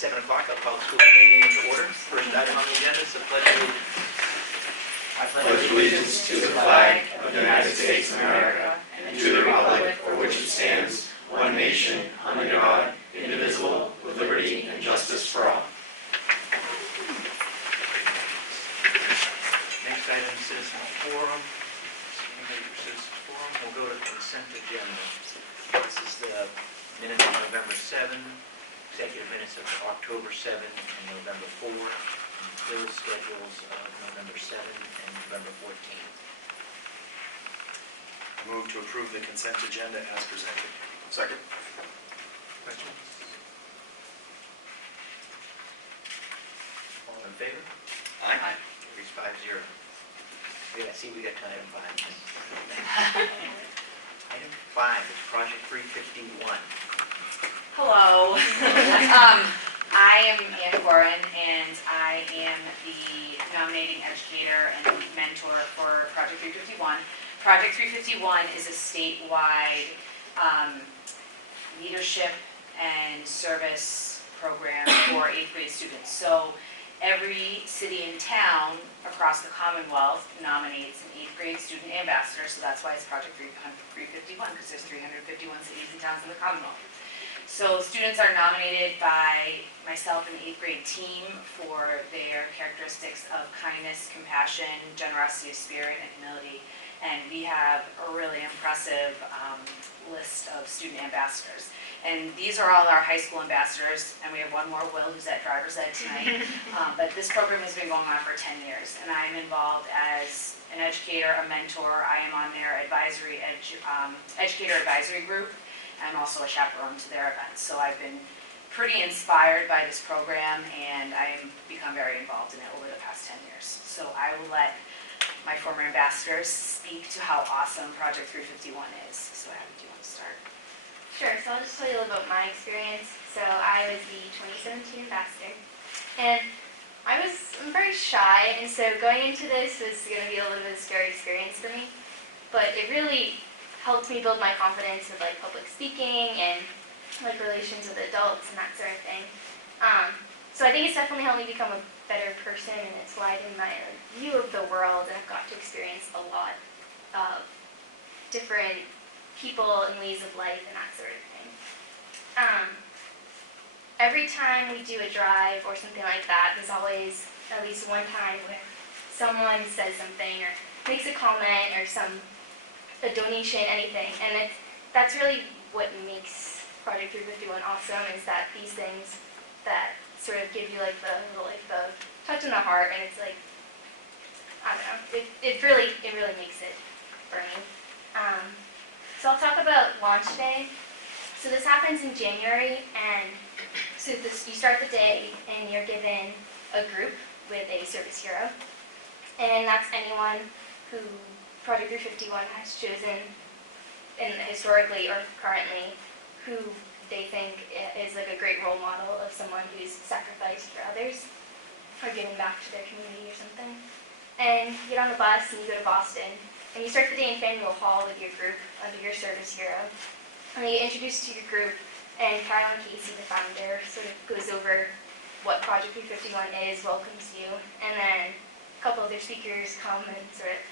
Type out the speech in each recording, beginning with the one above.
7 o'clock, I'll call the school committee meeting to order. First item on the agenda is the pledge of allegiance. I pledge allegiance to the flag of the United States of America and to the republic for which it stands, one nation, under God, indivisible, with liberty and justice for all. Next item, citizen forum. Anybody for citizen forum? We'll go to the consent agenda. This is the minutes of November 7, executive minutes of October 7 and November 4, and closed schedules of November 7 and November 14th. Move to approve the consent agenda as presented. Second. Questions? All in favor? Aye. Carries 5-0. Yeah, see, we got to item 5. Item 5 is Project 351. Hello. I am Ann Warren, and I am the nominating educator and mentor for Project 351. Project 351 is a statewide leadership and service program for 8th grade students. So every city and town across the Commonwealth nominates an 8th grade student ambassador, so that's why it's Project 351, because there's 351 cities and towns in the Commonwealth. So students are nominated by myself and the 8th grade team for their characteristics of kindness, compassion, generosity of spirit, and humility. And we have a really impressive list of student ambassadors. And these are all our high school ambassadors, and we have one more, Will, who's at driver's ed tonight. But this program has been going on for 10 years, and I'm involved as an educator, a mentor. I am on their educator advisory group. I'm also a chaperone to their events. So I've been pretty inspired by this program, and I've become very involved in it over the past 10 years. So I will let my former ambassadors speak to how awesome Project 351 is. So Abby, do you want to start? Sure, so I'll just tell you a little about my experience. So I was the 2017 ambassador, and I'm very shy, and so going into this was going to be a little bit of a scary experience for me, but it really helped me build my confidence with like public speaking and like relations with adults and that sort of thing. So I think it's definitely helped me become a better person, and it's widened my view of the world, and I've got to experience a lot of different people and ways of life and that sort of thing. Every time we do a drive or something like that, there's always at least one time where someone says something or makes a comment or a donation, anything, and that's really what makes Project 351 awesome, is that these things that sort of give you like the touch in the heart, and it's like, I don't know, it really makes it for me. So I'll talk about launch day. So this happens in January, and so you start the day and you're given a group with a service hero, and that's anyone who Project 351 has chosen, historically or currently, who they think is like a great role model of someone who's sacrificed for others or given back to their community or something. And you get on the bus and you go to Boston, and you start the day in Faneuil Hall with your group under your service hero. And you get introduced to your group, and Carolyn Casey, the founder, sort of goes over what Project 351 is, welcomes you, and then a couple of their speakers come and sort of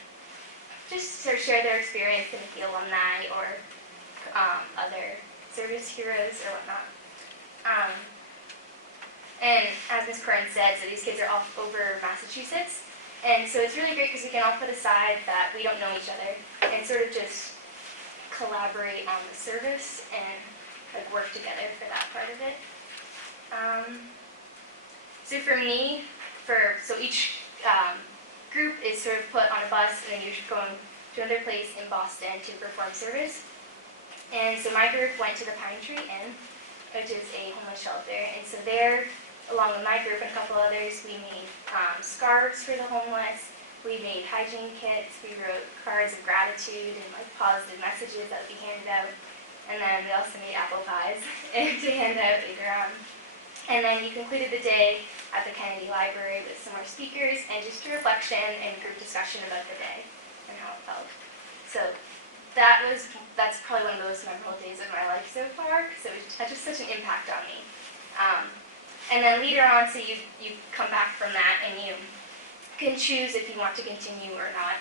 share their experience in the alumni or other service heroes or whatnot. And as Ms. Curran said, so these kids are all over Massachusetts, and so it's really great because we can all put aside that we don't know each other and sort of just collaborate on the service and like work together for that part of it. So for me, so each group is sort of put on a bus, and then you're going to another place in Boston to perform service. And so my group went to the Pine Tree Inn, which is a homeless shelter. And so there, along with my group and a couple others, we made scarves for the homeless. We made hygiene kits. We wrote cards of gratitude and like positive messages that would be handed out. And then we also made apple pies to hand out later on. And then you concluded the day at the Kennedy Library with some more speakers and just a reflection and group discussion about the day and how it felt. So that's probably one of the most memorable days of my life so far, because it had just such an impact on me. And then later on, so you come back from that and you can choose if you want to continue or not.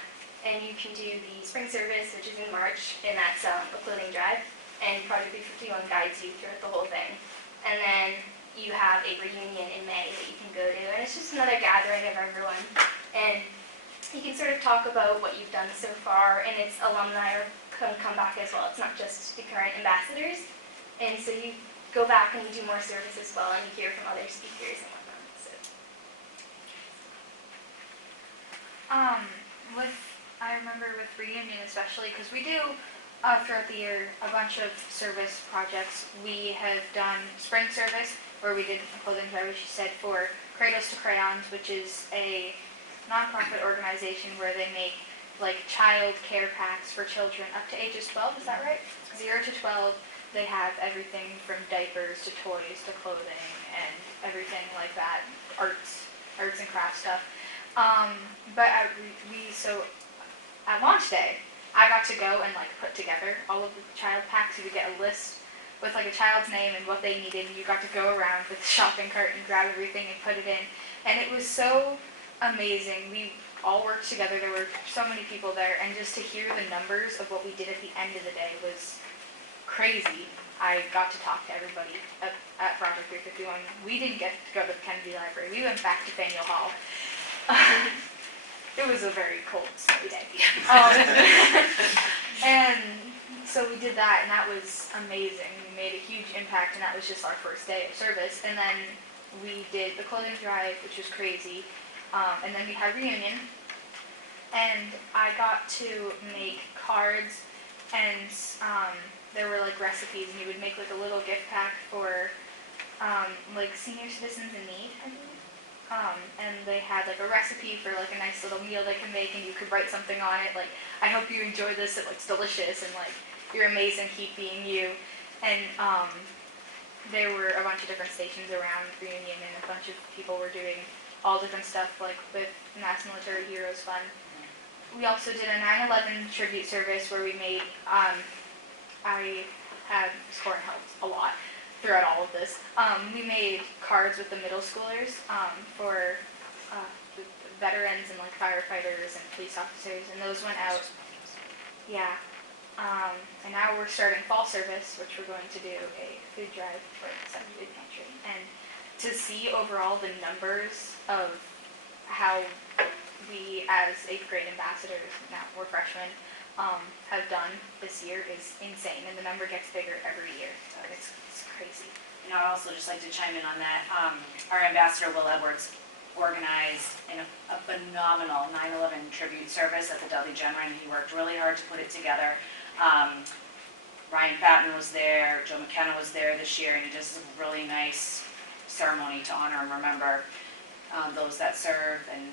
And you can do the spring service, which is in March, and that's a clothing drive. And Project 351 guides you throughout the whole thing. And then you have a reunion in May that you can go to, and it's just another gathering of everyone. And you can sort of talk about what you've done so far, and it's alumni can come back as well. It's not just the current ambassadors. And so you go back and you do more service as well, and you hear from other speakers and whatnot. So. I remember with reunion especially, because we do throughout the year a bunch of service projects. We have done spring service, where we did a clothing drive, as you said, for Cradles to Crayons, which is a nonprofit organization where they make like child care packs for children up to ages 12, is that right? 0 to 12, they have everything from diapers to toys to clothing and everything like that, arts and crafts stuff. So at launch day, I got to go and like put together all of the child packs. You would get a list with like a child's name and what they needed, and you got to go around with the shopping cart and grab everything and put it in. And it was so amazing. We all worked together. There were so many people there, and just to hear the numbers of what we did at the end of the day was crazy. I got to talk to everybody at Project 351. We didn't get to go to the Kennedy Library. We went back to Faneuil Hall. It was a very cold, snowy day. And so we did that, and that was amazing. We made a huge impact, and that was just our first day of service. And then we did the clothing drive, which was crazy. And then we had reunion, and I got to make cards, and there were like recipes, and you would make like a little gift pack for like senior citizens in need, I believe. And they had like a recipe for like a nice little meal they can make, and you could write something on it like, I hope you enjoy this, it looks delicious, and like, you're amazing, keep being you. And there were a bunch of different stations around reunion, and a bunch of people were doing all different stuff like with Mass Military Heroes Fund. We also did a 9/11 tribute service where we made, I had scoring helped a lot throughout all of this. We made cards with the middle schoolers for the veterans and like firefighters and police officers, and those went out. Yeah. And now we're starting fall service, which we're going to do a food drive for Sutton Food Pantry. And to see overall the numbers of how we as 8th grade ambassadors, now we're freshmen, have done this year is insane, and the number gets bigger every year, so it's crazy. And I'd also just like to chime in on that. Our ambassador, Will Edwards, organized a phenomenal 9/11 tribute service at the Dudley General, and he worked really hard to put it together. Ryan Fatman was there, Joe McKenna was there this year, and he does a really nice ceremony to honor and remember those that serve and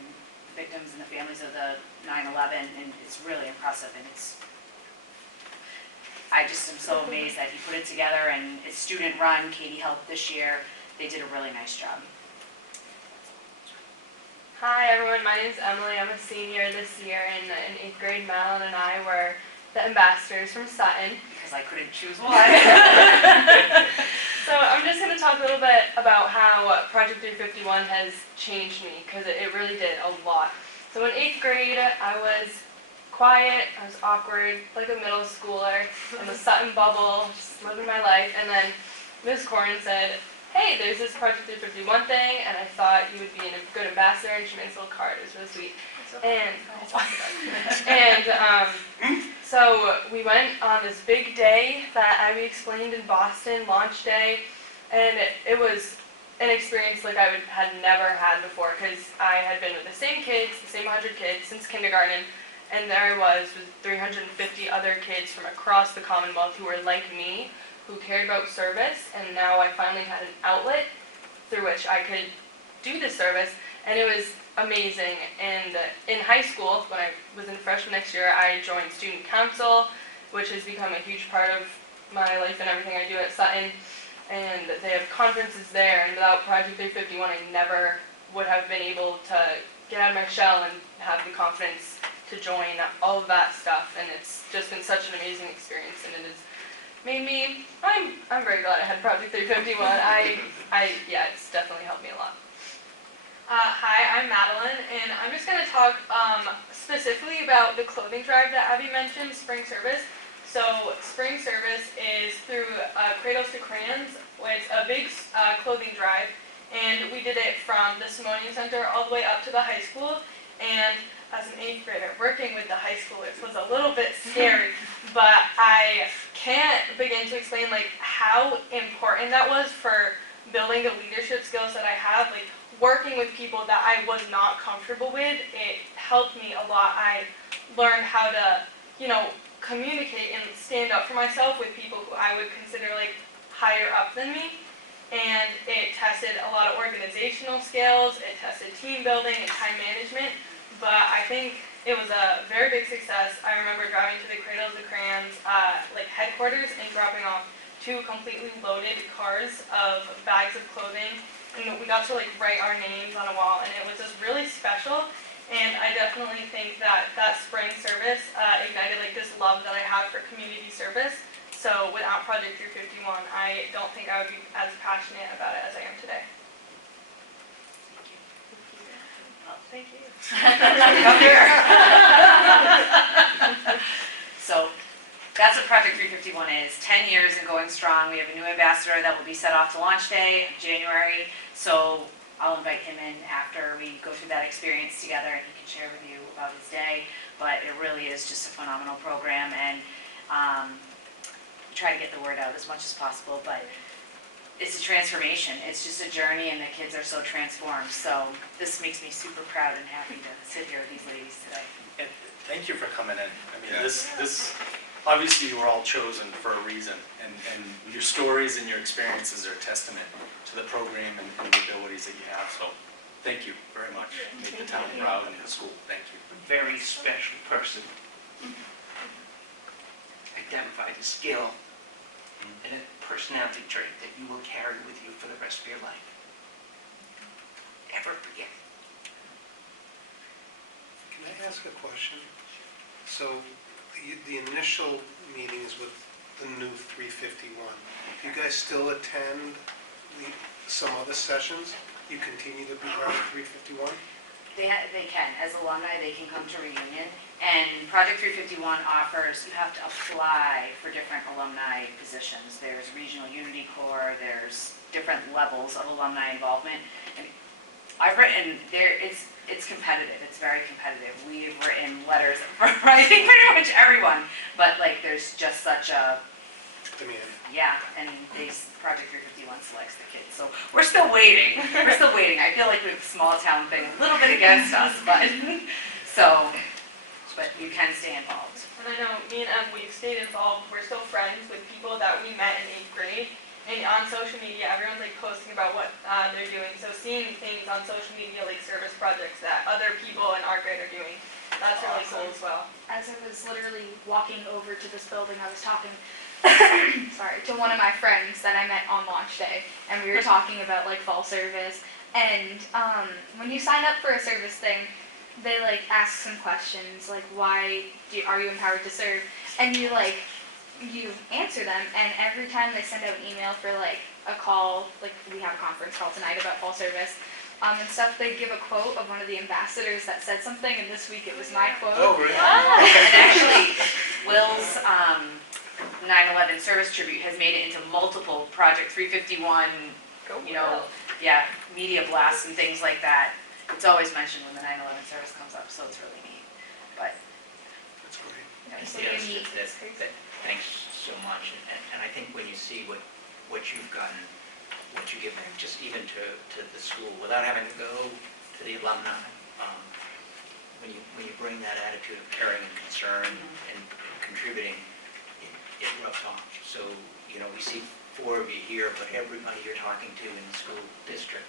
victims and the families of the 9/11, and it's really impressive, and I just am so amazed that he put it together, and it's student run. Katie helped this year. They did a really nice job. Hi everyone, my name is Emily. I'm a senior this year, and in 8th grade, Madeline and I were the ambassadors from Sutton. Because I couldn't choose one. So I'm just going to talk a little bit about how Project 351 has changed me, because it really did a lot. So in 8th grade, I was quiet, I was awkward, like a middle schooler, in the Sutton bubble, just living my life, and then Ms. Corrin said, hey, there's this Project 351 thing, and I thought you would be a good ambassador, and she made this little card. It was really sweet. So we went on this big day that Abby explained in Boston, launch day, and it was an experience like I had never had before, because I had been with the same kids, the same 100 kids since kindergarten, and there I was with 350 other kids from across the Commonwealth who were like me, who cared about service, and now I finally had an outlet through which I could do this service, and it was amazing. And in high school, when I was in freshman next year, I joined student council, which has become a huge part of my life and everything I do at Sutton, and they have conferences there, and without Project 351, I never would have been able to get out of my shell and have the confidence to join all of that stuff, and it's just been such an amazing experience, and it has made me, I'm very glad I had Project 351. Yeah, it's definitely helped me a lot. Hi, I'm Madeline, and I'm just going to talk specifically about the clothing drive that Abby mentioned, Spring Service. So Spring Service is through Cradles to Crayons. It's a big clothing drive, and we did it from the Simonian Center all the way up to the high school. And as an 8th grader, working with the high schoolers was a little bit scary, but I can't begin to explain like how important that was for building the leadership skills that I have. Like working with people that I was not comfortable with, it helped me a lot. I learned how to, communicate and stand up for myself with people who I would consider like higher up than me. And it tested a lot of organizational skills, it tested team building and time management, but I think it was a very big success. I remember driving to the Cradles to Crayons headquarters and dropping off 2 completely loaded cars of bags of clothing, and we got to write our names on a wall, and it was just really special. And I definitely think that spring service ignited this love that I have for community service. So without Project 351, I don't think I would be as passionate about it as I am today. Well, thank you. Come here. So that's what Project 351 is. 10 years and going strong. We have a new ambassador that will be set off to launch day in January. So I'll invite him in after we go through that experience together, and he can share with you about his day. But it really is just a phenomenal program, and try to get the word out as much as possible. But it's a transformation. It's just a journey, and the kids are so transformed. So this makes me super proud and happy to sit here with these ladies today. And thank you for coming in. I mean, this obviously you were all chosen for a reason, and your stories and your experiences are a testament to the program and the abilities that you have. So thank you very much. Make the town proud and the school. Thank you. Very special person. Identified a skill and a personality trait that you will carry with you for the rest of your life. Never forget. Can I ask a question? So the initial meetings with the new 351, do you guys still attend some other sessions? You continue to be part of 351? They can. As alumni, they can come to reunion. And Project 351 offers, you have to apply for different alumni positions. There's Regional Unity Corps, there's different levels of alumni involvement. And I've written, it's competitive, it's very competitive. We've written letters for, I think, pretty much everyone, but there's just such a, yeah, and Project 351 selects the kids. So we're still waiting, I feel like we have a small town thing a little bit against us, but, but you can stay involved. And I know me and Em, we've stayed involved. We're still friends with people that we met in 8th grade. And on social media, everyone's posting about what they're doing. So seeing things on social media service projects that other people in our grade are doing, that's really cool as well. As I was literally walking over to this building, I was talking to one of my friends that I met on launch day, and we were talking about fall service. And when you sign up for a service thing, they ask some questions why are you empowered to serve, and you answer them, and every time they send out an email for a call, we have a conference call tonight about fall service and stuff, they give a quote of one of the ambassadors that said something, and this week it was my quote. Oh, really? And actually, Will's 9/11 service tribute has made it into multiple Project 351, media blasts and things like that. It's always mentioned when the 9/11 service comes up, so it's really neat. But That's great. Thanks so much. And I think when you see what you've gotten, what you give back, just even to the school, without having to go to the alumni, when you bring that attitude of caring and concern and contributing, it rubs off. So, we see 4 of you here, but everybody you're talking to in the school district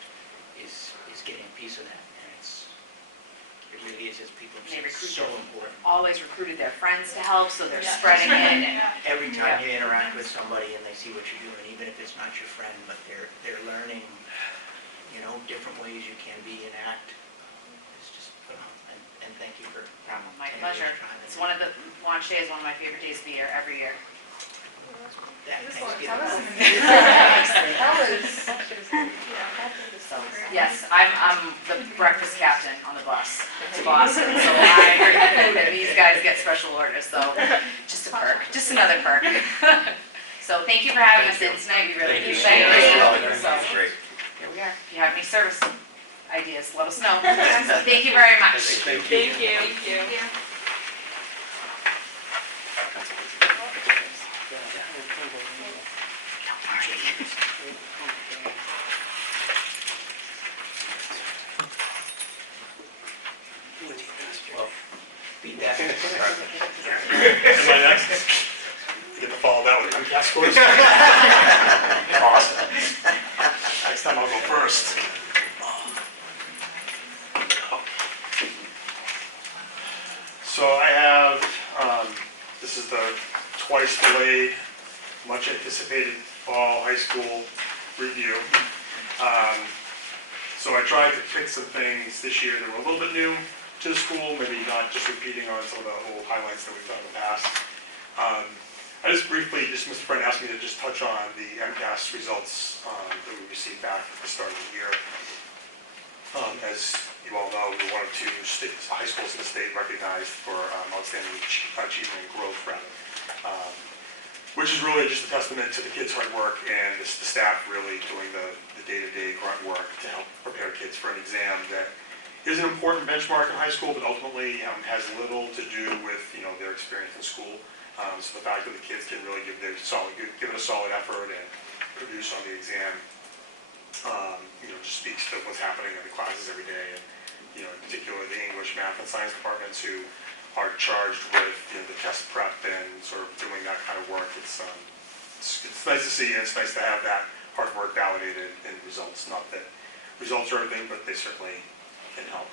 is getting a piece of that. It really is, as people say, so important. Always recruited their friends to help, so they're spreading it. And every time you interact with somebody and they see what you're doing, even if it's not your friend, but they're learning, different ways you can be and act. It's just phenomenal. And thank you for my pleasure. It's one of the launch day is one of my favorite days of the year every year. become the breakfast captain on the bus to Boston, so I heard that these guys get special orders, so just a perk, just another perk. So thank you for having us in tonight, we really appreciate it. So, Great. here we are. If you have any service ideas, let us know. So thank you very much. Thank you. Thank you. Thank you. Well, beat that. Am I next? You get to follow that with MCAS scores? Awesome. Next time I'll go first. So I have, this is the twice delayed, much anticipated fall high school review. So I tried to pick some things this year that were a little bit new to the school, maybe not just repeating on some of the old highlights that we've done in the past. I just briefly, Mr. Friend asked me to just touch on the MCAS results that we received back at the start of the year. As you all know, we're one of two high schools in the state recognized for outstanding achievement and growth, which is really just a testament to the kids' hard work and the staff really doing the day-to-day grunt work to help prepare kids for an exam that is an important benchmark in high school, but ultimately has little to do with their experience in school. So the fact that the kids can really give it a solid effort and produce on the exam, just speaks to what's happening in the classes every day. And in particular, the English, math, and science departments who are charged with the test prep and sort of doing that kind of work. It's nice to see, and it's nice to have that hard work validated in results. Not that results are everything, but they certainly can help.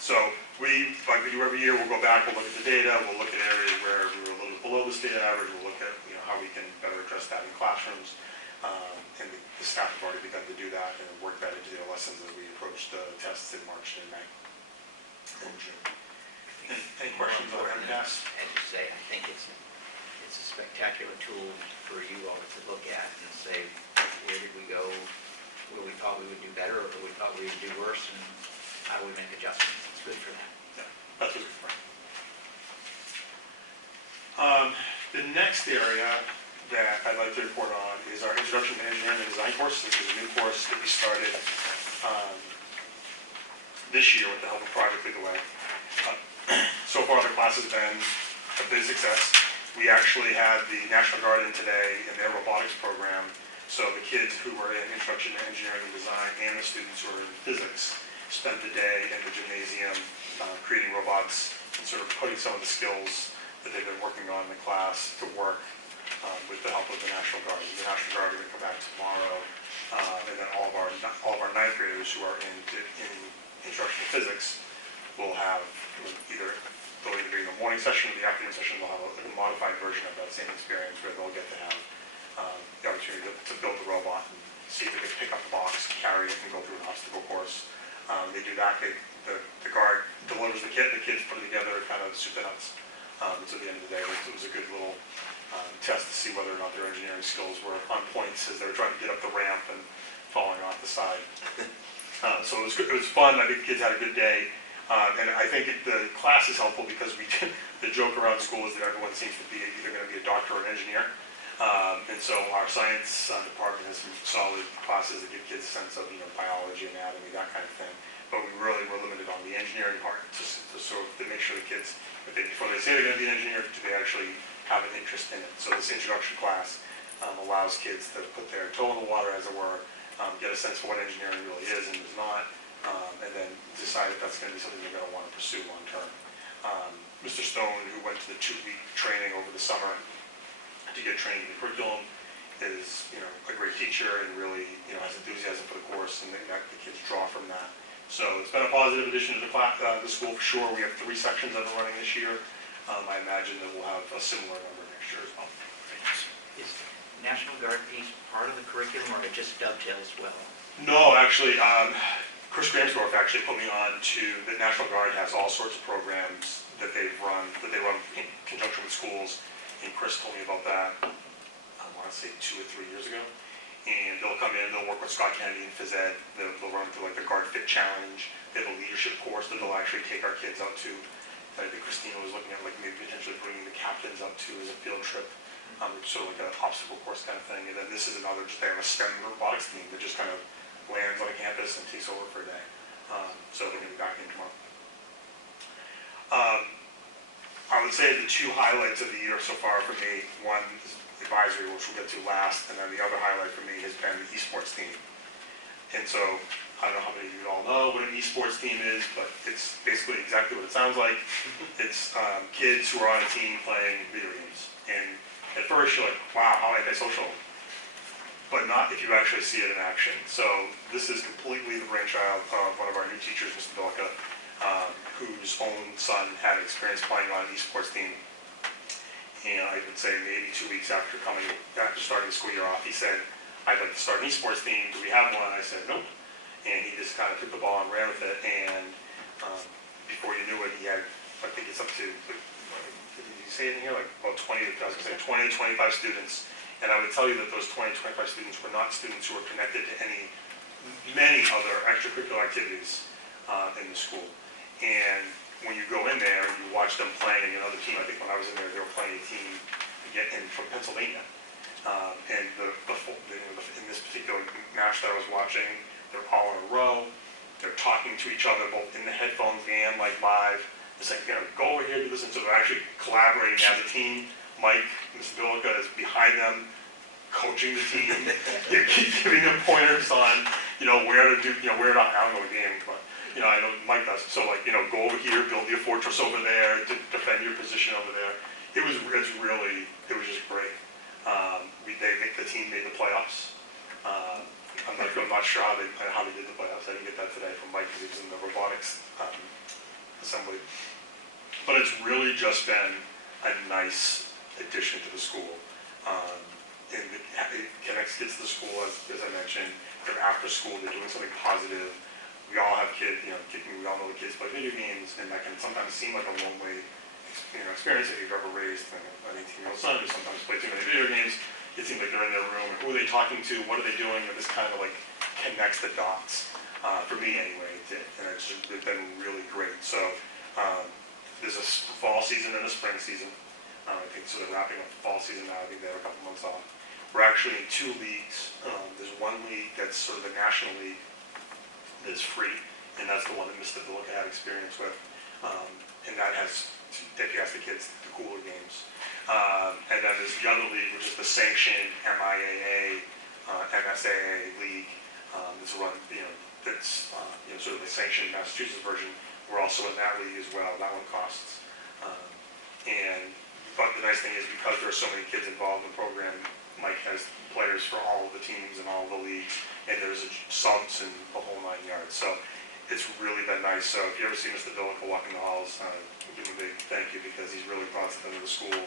So we, like we do every year, we'll go back, we'll look at the data, we'll look at areas where we were a little below the state average, we'll look at how we can better address that in classrooms. And the staff have already begun to do that and work that into their lessons as we approach the tests in March and May and June. Any questions on MCAS? As you say, I think it's a spectacular tool for you all to look at and say, where did we go, where we thought we would do better, or where we thought we would do worse, and how do we make adjustments? It's good for that. Yeah, that's what it's for. The next area that I'd like to report on is our Introduction to Engineering and Design course. This is a new course that we started this year with the help of Project Lead the Way. So far, the class has been a big success. We actually had the National Guard in today in their robotics program. So the kids who were in Introduction to Engineering and Design and the students who were in physics spent the day in the gymnasium creating robots and sort of putting some of the skills that they've been working on in the class to work with the help of the National Guard. The National Guard are going to come back tomorrow, and then all of our ninth graders who are in Introduction to Physics will have either they'll either be in the morning session or the afternoon session. They'll have a modified version of that same experience where they'll get to have the opportunity to build the robot and see if they can pick up the box, carry it, and go through an obstacle course. They do that. The Guard delivers the kit. The kids put it together, kind of soup to nuts. So at the end of the day, it was a good little test to see whether or not their engineering skills were on points as they were trying to get up the ramp and falling off the side. So it was fun. I think the kids had a good day. And I think the class is helpful because the joke around school is that everyone seems to be either going to be a doctor or an engineer. And so our science department has some solid classes that give kids a sense of biology, anatomy, that kind of thing. But we really were limited on the engineering part to make sure the kids, before they say they're going to be an engineer, do they actually have an interest in it. So this introduction class allows kids to put their toe in the water, as it were, get a sense for what engineering really is and is not, and then decide if that's going to be something they're going to want to pursue long term. Mr. Stone, who went to the 2-week training over the summer to get trained in the curriculum, is a great teacher and really has enthusiasm for the course, and the kids draw from that. So it's been a positive addition to the school for sure. We have 3 sections of it running this year. I imagine that we'll have a similar number next year as well. Is the National Guard piece part of the curriculum, or it just dovetails well? No, actually, Chris Gramsdorff actually put me on to the National Guard has all sorts of programs that they run in conjunction with schools, and Chris told me about that, I want to say 2 or 3 years ago. and they'll come in, they'll work with Scott Kennedy and phys ed, they'll run through like the Guard Fit Challenge, they have a leadership course that they'll actually take our kids out to. I think Christina was looking at like maybe potentially bringing the captains up to as a field trip, sort of like an obstacle course kind of thing. And then this is another, just they have a STEM robotics team that just kind of lands on a campus and takes over for a day. So they're going to be back in tomorrow. I would say the two highlights of the year so far for me, one is advisory, which we'll get to last, and then the other highlight for me has been the esports team. And so, I don't know how many of you all know what an esports team is, but it's basically exactly what it sounds like. It's kids who are on a team playing video games. And at first you're like, wow, how antisocial. But not if you actually see it in action. So this is completely the brainchild of one of our new teachers, Mr. Bilica, whose own son had experience playing on an esports team. And I would say maybe 2 weeks after starting the school year off, he said, I'd like to start an esports team. Do we have one? I said, nope. And he just kind of took the ball and ran with it. And before you knew it, he had, I think it's up to, did you say it in here? Like about 20 to 25 students. And I would tell you that those 20, 25 students were not students who were connected to many other extracurricular activities in the school. And when you go in there and you watch them playing another team, I think when I was in there, they were playing a team from Pennsylvania. And in this particular match that I was watching, they're all in a row. They're talking to each other both in the headphones and like live. It's like, go over here, do this. And so they're actually collaborating as a team. Mike, Mr. Bilica is behind them, coaching the team, giving them pointers on, where to do, where to, I don't know the game, but, I know Mike does. So like, go over here, build your fortress over there, defend your position over there. It was just great. The team made the playoffs. I'm not sure how they did the playoffs. I didn't get that today from Mike because he was in the robotics assembly. But it's really just been a nice addition to the school. And it connects kids to the school, as I mentioned. They're after school, they're doing something positive. We all have kids, we all know the kids play video games, and that can sometimes seem like a lonely experience if you've ever raised an 18-year-old son who sometimes plays too many video games. It seems like they're in their room, and who are they talking to, what are they doing, and this kind of like connects the dots. For me anyway, it did, and it's been really great. So there's a fall season and a spring season. I think so they're wrapping up the fall season now. I think they have a couple months off. We're actually in 2 leagues. There's one league that's sort of the national league that's free, and that's the one that Mr. Bilica had experience with. And that has, if you ask the kids, the cooler games. And then there's the other league, which is the sanctioned MIAA, MSAA league. That's run, that's sort of the sanctioned Massachusetts version. We're also in that league as well. That one costs. But the nice thing is because there are so many kids involved in the program, Mike has players for all of the teams and all of the leagues, and there's subs and the whole 9 yards. So it's really been nice. So if you ever see Mr. Bilica walking the halls, give him a big thank you because he's really brought something to the school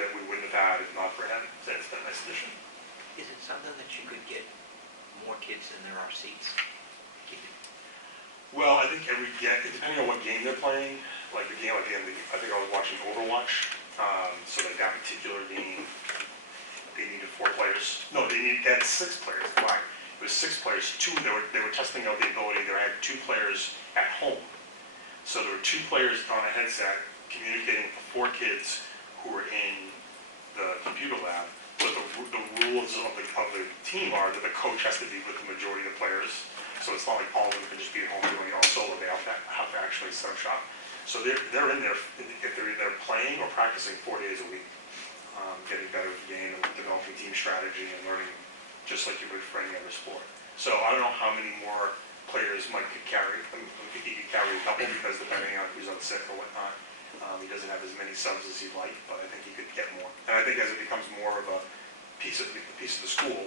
that we wouldn't have had if not for him. So it's been a nice addition. Is it something that you could get more kids than there are seats? Well, I think depending on what game they're playing, like the game, I think I was watching Overwatch. So like that particular game, they needed 4 players. No, they had 6 players. Why? It was 6 players. They were testing out the ability. They had 2 players at home. So there were 2 players on a headset communicating with 4 kids who were in the computer lab. But the rules of the team are that the coach has to be with the majority of the players. So it's not like all of them can just be at home doing it all solo. They have to actually set up shop. So they're in there, if they're either playing or practicing 4 days a week, getting better at the game and developing team strategy and learning just like you would for any other sport. So I don't know how many more players Mike could carry. I think he could carry a couple because depending on who's on sick or whatnot, he doesn't have as many subs as he'd like, but I think he could get more. And I think as it becomes more of a piece of the school,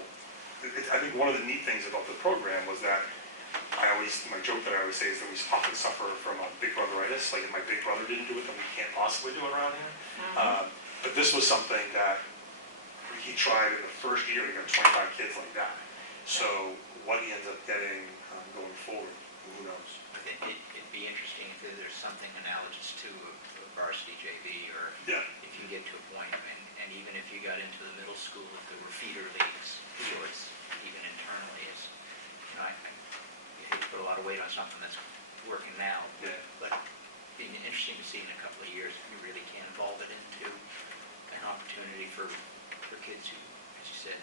I think one of the neat things about the program was that my joke that I always say is that we often suffer from a big brotheritis. Like if my big brother didn't do it, then we can't possibly do it around here. But this was something that he tried in the first year. He got 25 kids like that. So what he ends up getting going forward, who knows? I think it'd be interesting if there's something analogous to a varsity JV, or if you get to a point, and even if you got into the middle school, if there were feeder leagues, so it's something that's working now. Yeah. But it'd be interesting to see in a couple of years if you really can evolve it into an opportunity for kids who, as you said,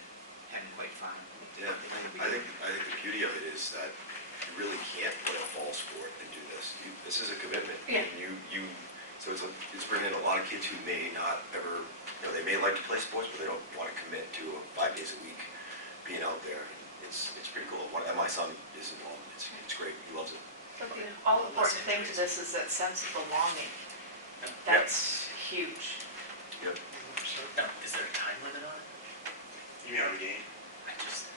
hadn't quite found. Yeah, I think the beauty of it is that you really can't play a fall sport and do this. This is a commitment. Yeah. And so it's bringing in a lot of kids who may not ever, they may like to play sports, but they don't want to commit to 5 days a week being out there. It's pretty cool. My son is involved. It's great. He loves it. But the all-important thing to this is that sense of belonging. That's huge. Yep. Now, is there a time limit on it? You mean on the game? I just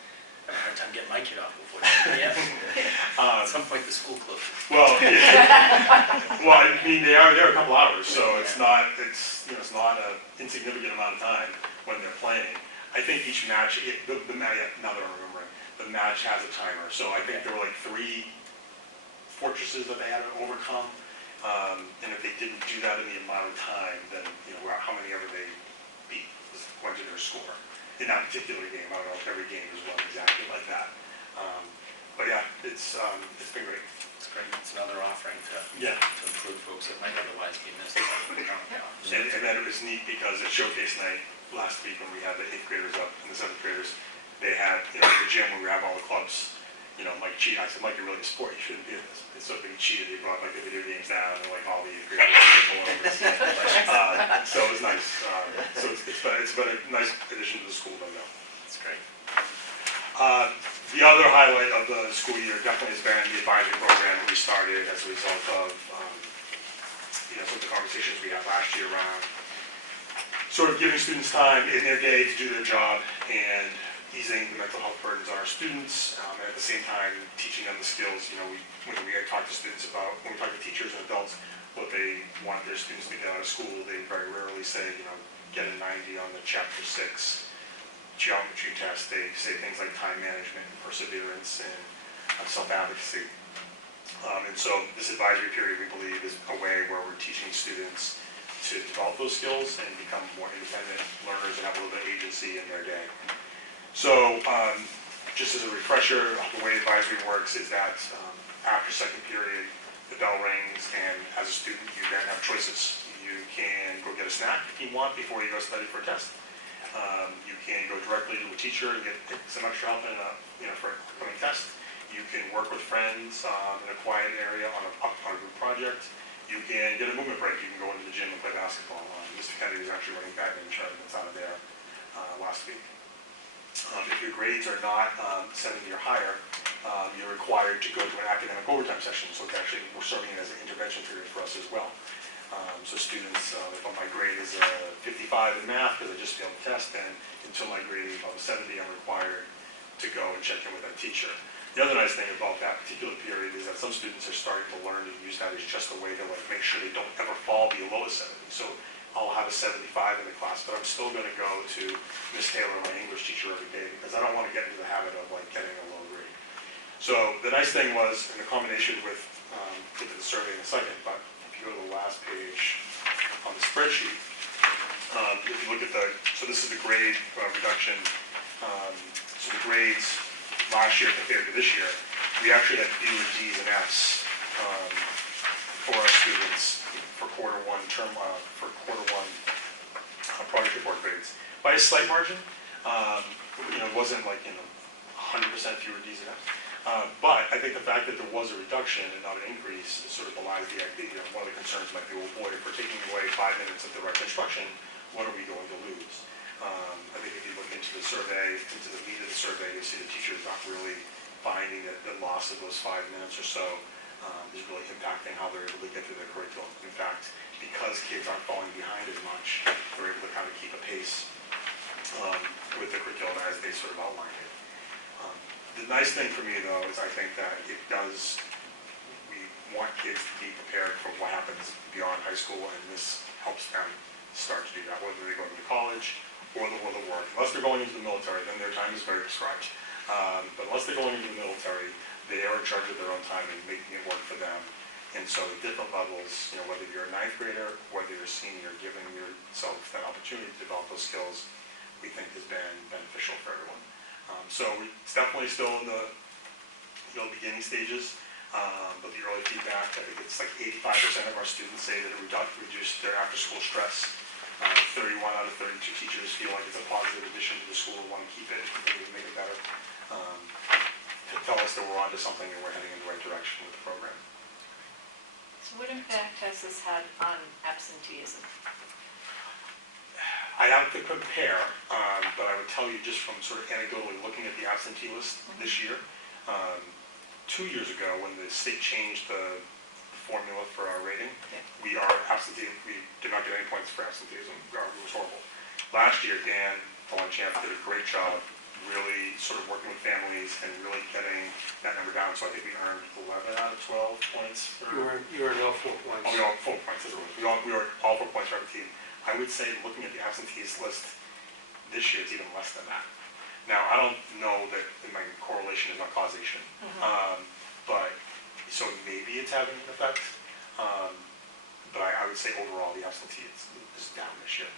have a hard time getting my kid off before 10 p.m. At some point, the school closes. Well, yeah. Well, I mean, they are there a couple hours, so it's not an insignificant amount of time when they're playing. I think each match, now that I'm remembering, the match has a timer. So I think there were like 3 fortresses that they had to overcome. And if they didn't do that in the amount of time, then, how many ever they beat went to their score. In that particular game, I don't know if every game was run exactly like that. But yeah, it's been great. It's great. It's another offering to include folks that might otherwise be missed. And then it was neat because at Showcase Night last week when we had the 8th graders up and the 7th graders, they had, the gym where we have all the clubs, Mike cheated. I said, Mike, you're really a sport. You shouldn't be in this. And so he cheated. He brought like the video games down and like all the 8th graders all over the scene. So it was nice. So it's been a nice addition to the school, no doubt. That's great. The other highlight of the school year definitely has been the advisory program that we started as a result of some of the conversations we had last year around sort of giving students time in their day to do their job and easing the mental health burdens on our students, and at the same time teaching them the skills. When we talk to students about, when we talk to teachers and adults, what they want their students to get out of school, they very rarely say, get a 90 on the chapter 6 geometry test. They say things like time management and perseverance and self-advocacy. And so this advisory period, we believe, is a way where we're teaching students to develop those skills and become more independent learners and have a little bit of agency in their day. So just as a refresher, the way advisory works is that after second period, the bell rings, and as a student, you then have choices. You can go get a snack if you want before you go study for a test. You can go directly to a teacher and get some extra help for an upcoming test. You can work with friends in a quiet area on a group project. You can get a movement break. You can go into the gym and play basketball. Mr. Kennedy was actually running badminton tournaments out of there last week. If your grades are not 70 or higher, you're required to go to an academic overtime session. So it's actually, we're serving it as an intervention period for us as well. So students, if my grade is 55 in math because I just failed the test, then until my grade is above 70, I'm required to go and check in with that teacher. The other nice thing about that particular period is that some students are starting to learn to use that as just a way to make sure they don't ever fall below a 70. So I'll have a 75 in the class, but I'm still going to go to Miss Taylor, my English teacher, every day because I don't want to get into the habit of getting a low grade. So the nice thing was, in the combination with, get to the survey in a second, but if you go to the last page on the spreadsheet, if you look at so this is the grade reduction. So the grades last year compared to this year, we actually had fewer D's and F's for our students for quarter one project report grades by a slight margin. It wasn't 100% fewer D's and F's. But I think the fact that there was a reduction and not an increase sort of belies the idea. One of the concerns might be, well, boy, if we're taking away 5 minutes of direct instruction, what are we going to lose? I think if you look into the survey, into the meat of the survey, you'll see the teachers not really finding that the loss of those 5 minutes or so is really impacting how they're able to get through their curriculum. In fact, because kids aren't falling behind as much, they're able to kind of keep a pace with the curriculum as they sort of outlined it. The nice thing for me, though, is I think that we want kids to be prepared for what happens beyond high school, and this helps them start to do that, whether they go to college or the work. Unless they're going into the military, then their time is very prescribed. But unless they're going into the military, they are in charge of their own time and making it work for them. And so at different levels, whether you're a 9th grader, whether you're a senior, giving yourself that opportunity to develop those skills, we think has been beneficial for everyone. So it's definitely still in the beginning stages. But the early feedback, I think it's like 85% of our students say that it reduced their after-school stress. 31 out of 32 teachers feel like it's a positive addition to the school and want to keep it and continue to make it better. To tell us that we're onto something and we're heading in the right direction with the program. So what impact has this had on absenteeism? I have to compare, but I would tell you just from sort of anecdotally looking at the absentee list this year, 2 years ago when the state changed the formula for our rating, we did not get any points for absenteeism. It was horrible. Last year, Dan Delanchamp did a great job really sort of working with families and really getting that number down. So I think we earned 11 out of 12 points for... You earned all 4 points. Oh, we all 4 points. We were all 4 points for every team. I would say looking at the absentees list this year, it's even less than that. Now, I don't know that my correlation is not causation, but so maybe it's having an effect. But I would say overall the absentee is down this year.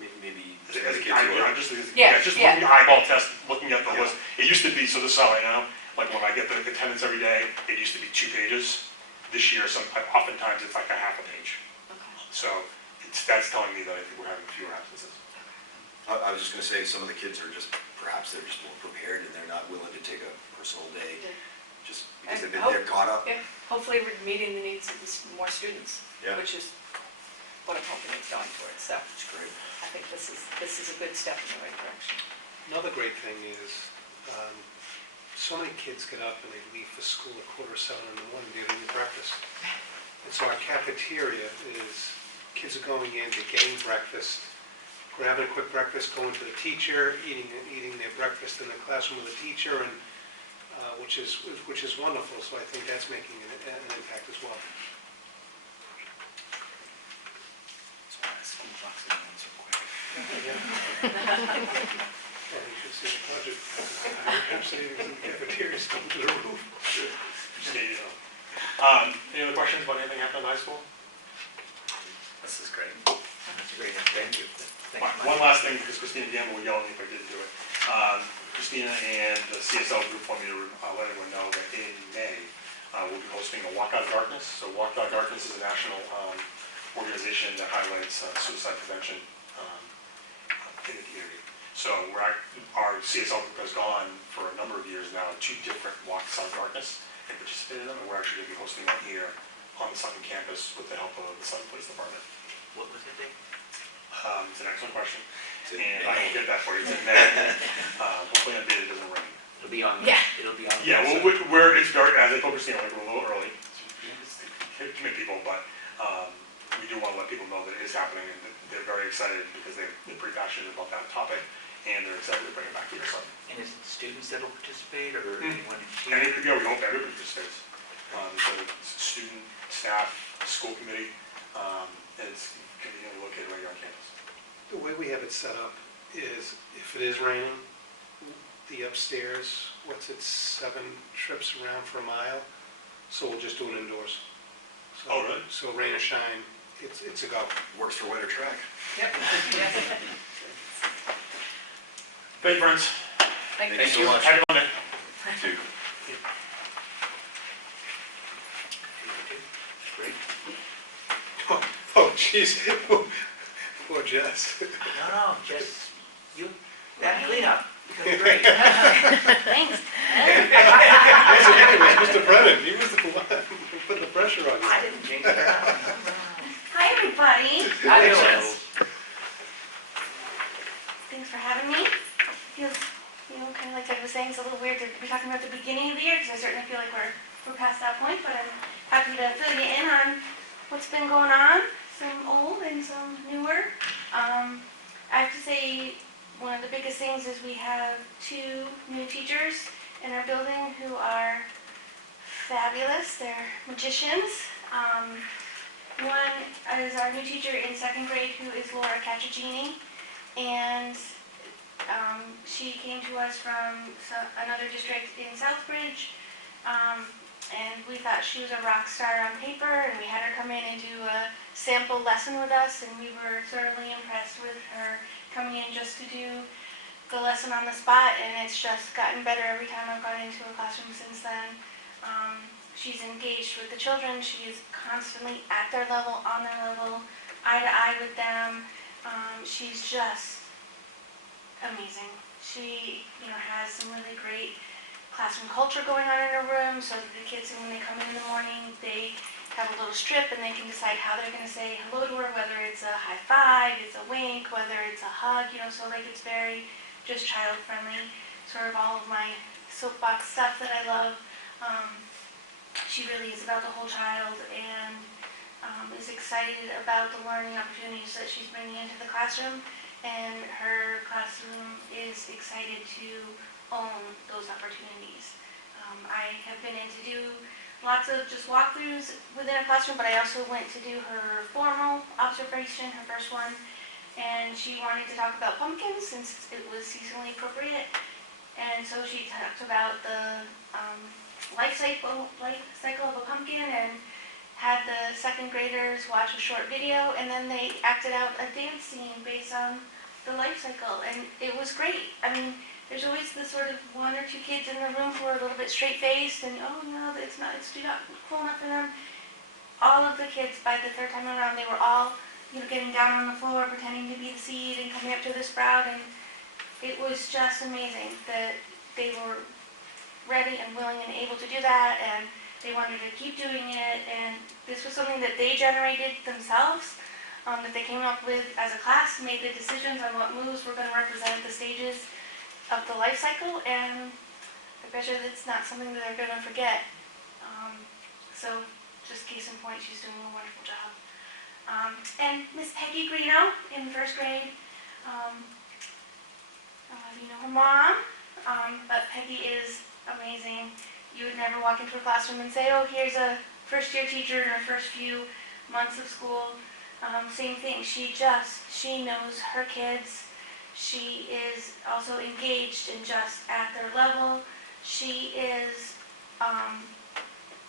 Maybe I'm just Yeah, just yeah. looking eyeball test, looking at the list. It used to be, so this is how I know, like when I get the attendance every day, it used to be 2 pages. This year, oftentimes it's like a half a page. So that's telling me that I think we're having fewer absences. I was just going to say, some of the kids are just, perhaps they're just more prepared and they're not willing to take a personal day, just because they're caught up. Yeah, hopefully we're meeting the needs of more students, Yeah. which is what I'm hoping it's going towards. So It's great. I think this is a good step in the right direction. Another great thing is, so many kids get up and they leave for school at 6:45 in the morning, they don't eat breakfast. And so our cafeteria is, kids are going in, they're getting breakfast, grabbing a quick breakfast, going to the teacher, eating their breakfast in the classroom with the teacher, and which is wonderful. So I think that's making an impact as well. That's why I school blocks it down so quick. Well, you should see the budget. Absolutely, the cafeteria's going to the roof. Just so you know. Any other questions about anything happening at the high school? This is great. That's great, thank you. Thank you, One Mike. last thing, because Christina Gamble will yell at me if I didn't do it. Christina and the CSL group want me to let everyone know that in May, we'll be hosting a Walk Out of Darkness. So Walk Out of Darkness is a national organization that highlights suicide prevention in the community. So our CSL group has gone for a number of years now, 2 different Walks Out of Darkness and participated in them, and we're actually going to be hosting one here on the Sutton campus with the help of the Sutton Police Department. What was the date? It's an excellent question, It's in and May. I will get that for you. It's in May. Hopefully on May it doesn't rain. It'll be on. Yeah. It'll be on. Yeah, well, it's dark, as I told Christina, like, we're a little early to meet people, but we do want to let people know that it is happening, and that they're very excited because they're pretty passionate about that topic, and they're excited to bring it back to your son. And is it students that will participate, or Mm. anyone And here? yeah, we hope everybody participates. So it's student, staff, school committee, and it's conveniently located right here on campus. The way we have it set up is, if it is raining, the upstairs, 7 trips around for a mile, so we'll just do it indoors. So- Oh, really? So rain or shine, it's a go. Works for weather track. Yep. Thank you, friends. Thank Thank you so much. Have a good Monday. Too. Great. Oh, jeez. Poor Jess. No, just, that cleanup, you're doing great. Thanks. It was Mr. Brennan, he was the one putting the pressure on you. I didn't change it around. Hi, everybody. I Hi, know. Jess. Thanks for having me. Feels, kind of like I was saying, it's a little weird to be talking about the beginning of the year, because I certainly feel like we're past that point, but I'm happy to fill you in on what's been going on, some old and some newer. I have to say, one of the biggest things is we have 2 new teachers in our building who are fabulous. They're magicians. One is our new teacher in 2nd grade, who is Laura Cacciagini, and she came to us from another district in Southbridge, and we thought she was a rock star on paper, and we had her come in and do a sample lesson with us, and we were thoroughly impressed with her coming in just to do the lesson on the spot, and it's just gotten better every time I've gone into a classroom since then. She's engaged with the children. She is constantly at their level, on their level, eye to eye with them. She's just amazing. She, has some really great classroom culture going on in her room, so that the kids, when they come in the morning, they have a little strip and they can decide how they're going to say hello to her, whether it's a high five, it's a wink, whether it's a hug, so like it's very just child friendly. Sort of all of my soapbox stuff that I love. She really is about the whole child and is excited about the learning opportunities that she's bringing into the classroom, and her classroom is excited to own those opportunities. I have been in to do lots of just walkthroughs within a classroom, but I also went to do her formal observation, her first one, and she wanted to talk about pumpkins since it was seasonally appropriate. And so she talked about the life cycle of a pumpkin, and had the second graders watch a short video, and then they acted out a dance scene based on the life cycle, and it was great. I mean, there's always the sort of one or two kids in the room who are a little bit straight-faced, and it's not cool enough for them. All of the kids, by the third time around, they were all, getting down on the floor, pretending to be the seed, and coming up to the sprout, and it was just amazing that they were ready and willing and able to do that, and they wanted to keep doing it, and this was something that they generated themselves, that they came up with as a class, made the decisions on what moves were going to represent the stages of the life cycle, and I bet you that's not something that they're going to forget. So just case in point, she's doing a wonderful job. And Miss Peggy Greeno in first grade, her mom, but Peggy is amazing. You would never walk into a classroom and say, oh, here's a first-year teacher in her first few months of school. Same thing, she knows her kids. She is also engaged and just at their level. She is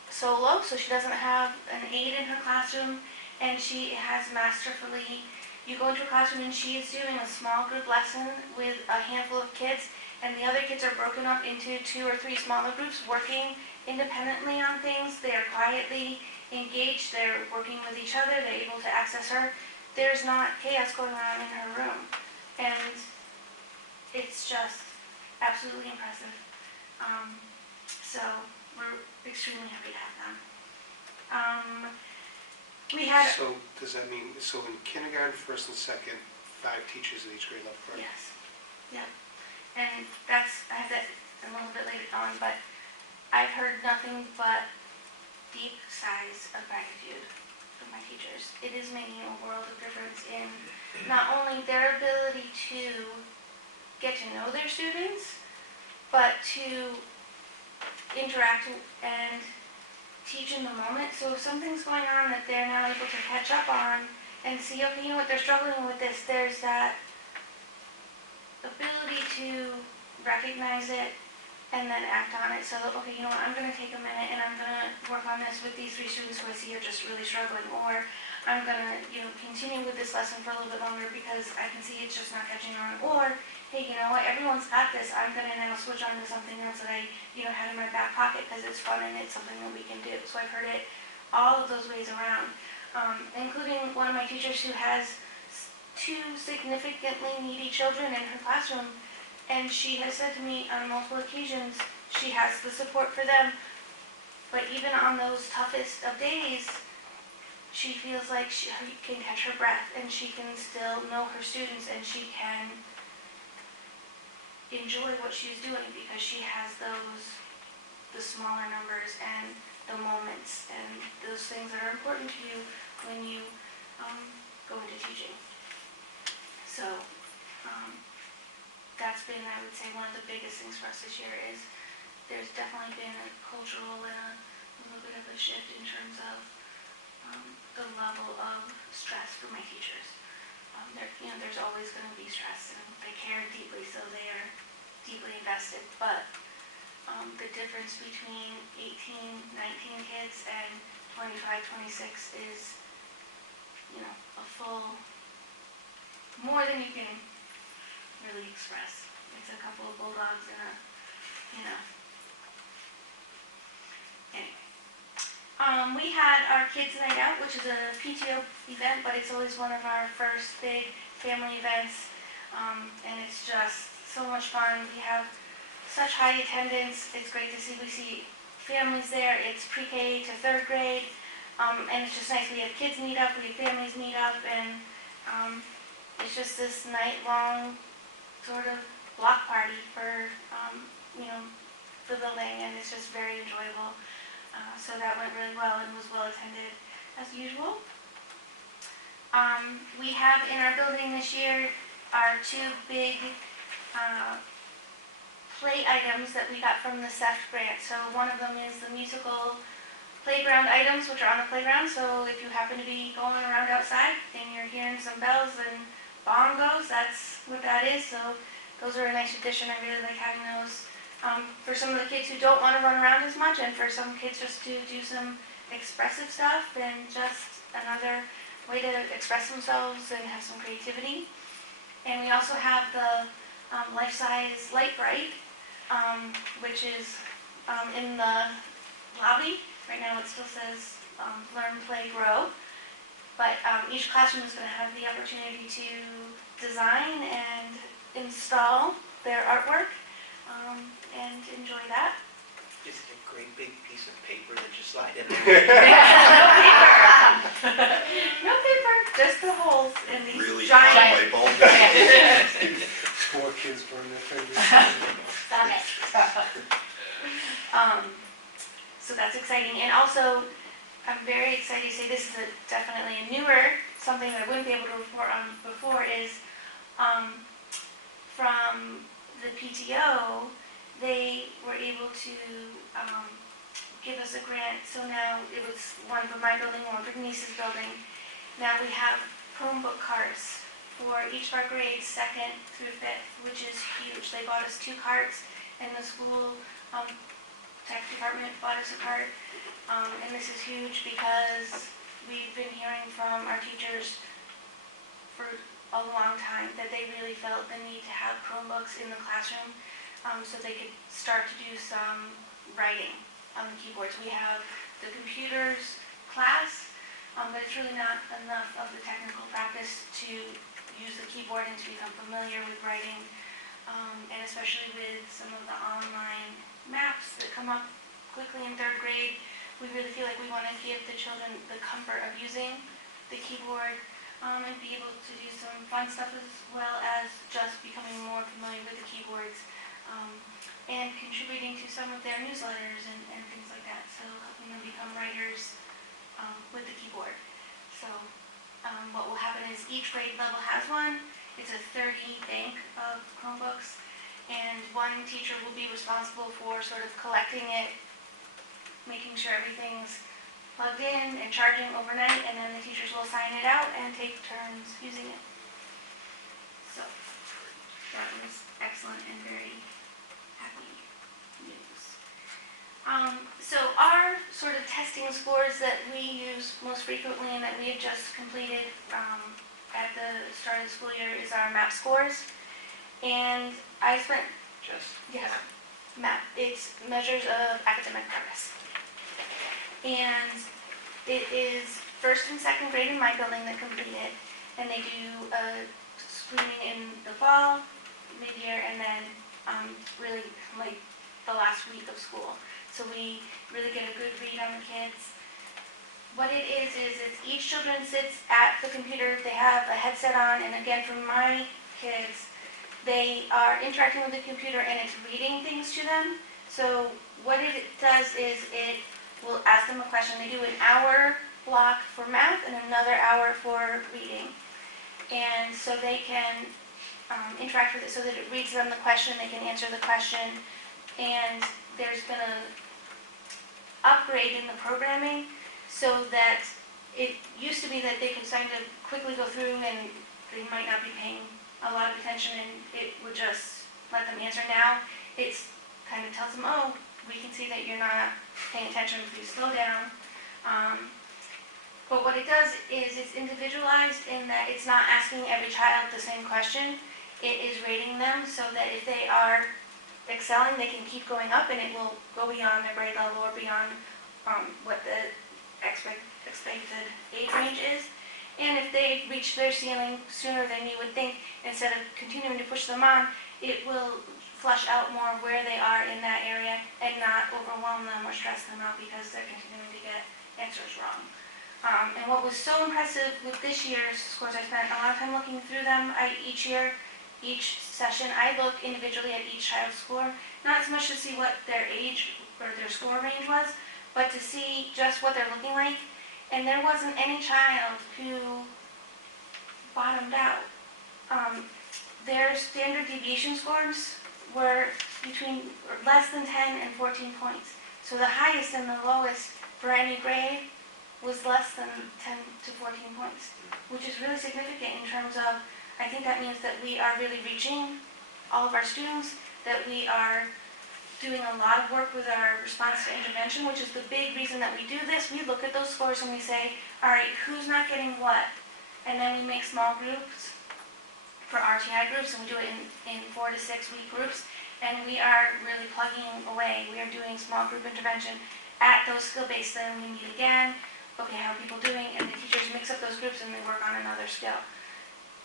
solo, so she doesn't have an aide in her classroom, and she has masterfully, you go into a classroom and she is doing a small group lesson with a handful of kids, and the other kids are broken up into 2 or 3 smaller groups working independently on things. They are quietly engaged, they're working with each other, they're able to access her. There's not chaos going on in her room, and it's just absolutely impressive. So we're extremely happy to have them. We had... So does that mean, in kindergarten, first and second, 5 teachers at each grade level, correct? Yes. Yep. And I have that a little bit later on, but I've heard nothing but deep sighs of gratitude from my teachers. It is making a world of difference in not only their ability to get to know their students, but to interact and teach in the moment. So if something's going on that they're now able to catch up on and see, okay, they're struggling with this, there's that ability to recognize it and then act on it. So that, okay, I'm going to take a minute and I'm going to work on this with these 3 students who I see are just really struggling, or I'm going to, continue with this lesson for a little bit longer because I can see it's just not catching on, or hey, everyone's got this, I'm going to now switch on to something else that I, had in my back pocket because it's fun and it's something that we can do. So I've heard it all of those ways around, including one of my teachers who has 2 significantly needy children in her classroom, and she has said to me on multiple occasions she has the support for them, but even on those toughest of days, she feels like she can catch her breath and she can still know her students and she can enjoy what she's doing because she has the smaller numbers and the moments and those things that are important to you when you go into teaching. So that's been, I would say, one of the biggest things for us this year is there's definitely been a cultural and a little bit of a shift in terms of the level of stress for my teachers. There's always going to be stress, and they care deeply, so they are deeply invested. But the difference between 18, 19 kids and 25, 26 is, a full, more than you can really express. It's a couple of bulldogs and a, Anyway, we had our kids' night out, which is a PTO event, but it's always one of our first big family events, and it's just so much fun. We have such high attendance. It's great to see. We see families there. It's pre-K to third grade, and it's just nice. We have kids meet up, we have families meet up, and it's just this night-long sort of block party for, the building, and it's just very enjoyable. So that went really well and was well attended as usual. We have in our building this year our two big play items that we got from the SEF grant. So one of them is the musical playground items, which are on the playground. So if you happen to be going around outside and you're hearing some bells and bongos, that's what that is. So those are a nice addition. I really like having those. For some of the kids who don't want to run around as much, and for some kids just to do some expressive stuff, and just another way to express themselves and have some creativity. And we also have the life-size light bright, which is in the lobby. Right now it still says learn, play, grow. But each classroom is going to have the opportunity to design and install their artwork and enjoy that. Is it a great big piece of paper that you slide in? No paper, just the holes in these Really giant. light bulb. Four kids burn their fingers. Stop it. So that's exciting, and also I'm very excited to say this is definitely a newer, something that I wouldn't be able to report on before is from the PTO, they were able to give us a grant. So now it was one for my building, one for Denise's building. Now we have Chromebook carts for each of our grades, 2nd through 5th, which is huge. They bought us 2 carts, and the school tech department bought us a cart. And this is huge because we've been hearing from our teachers for a long time that they really felt the need to have Chromebooks in the classroom so they could start to do some writing on the keyboards. We have the computers class, but it's really not enough of the technical practice to use the keyboard and to become familiar with writing, and especially with some of the online maps that come up quickly in 3rd grade. We really feel like we want to give the children the comfort of using the keyboard and be able to do some fun stuff as well as just becoming more familiar with the keyboards and contributing to some of their newsletters and things like that. So helping them become writers with the keyboard. So what will happen is each grade level has one. It's a 30 bank of Chromebooks, and one teacher will be responsible for sort of collecting it, making sure everything's plugged in and charging overnight, and then the teachers will sign it out and take turns using it. So that was excellent and very happy news. So our sort of testing scores that we use most frequently and that we have just completed at the start of the school year is our MAP scores. And I spent, yes, MAP, it's measures of academic progress. And it is 1st and 2nd grade in my building that complete it, and they do a screening in the fall, mid-year, and then really like the last week of school. So we really get a good read on the kids. What it is it's each children sits at the computer, they have a headset on, and again for my kids, they are interacting with the computer and it's reading things to them. So what it does is it will ask them a question. They do an hour block for math and another hour for reading. And so they can interact with it so that it reads them the question, they can answer the question. And there's been an upgrade in the programming so that it used to be that they could kind of quickly go through and they might not be paying a lot of attention and it would just let them answer. Now it's kind of tells them, oh, we can see that you're not paying attention, please slow down. But what it does is it's individualized in that it's not asking every child the same question. It is rating them so that if they are excelling, they can keep going up and it will go beyond their grade level or beyond what the expected age range is. And if they reach their ceiling sooner than you would think, instead of continuing to push them on, it will flush out more where they are in that area and not overwhelm them or stress them out because they're continuing to get answers wrong. And what was so impressive with this year's scores, I spent a lot of time looking through them. Each year, each session, I look individually at each child's score, not so much to see what their age or their score range was, but to see just what they're looking like. And there wasn't any child who bottomed out. Their standard deviation scores were between less than 10 and 14 points. So the highest and the lowest for any grade was less than 10 to 14 points, which is really significant in terms of, I think that means that we are really reaching all of our students, that we are doing a lot of work with our response to intervention, which is the big reason that we do this. We look at those scores and we say, all right, who's not getting what? And then we make small groups for RTI groups, and we do it in 4 to 6 week groups, and we are really plugging away. We are doing small group intervention at those skill-based, then we meet again. Okay, how are people doing? And the teachers mix up those groups and they work on another skill.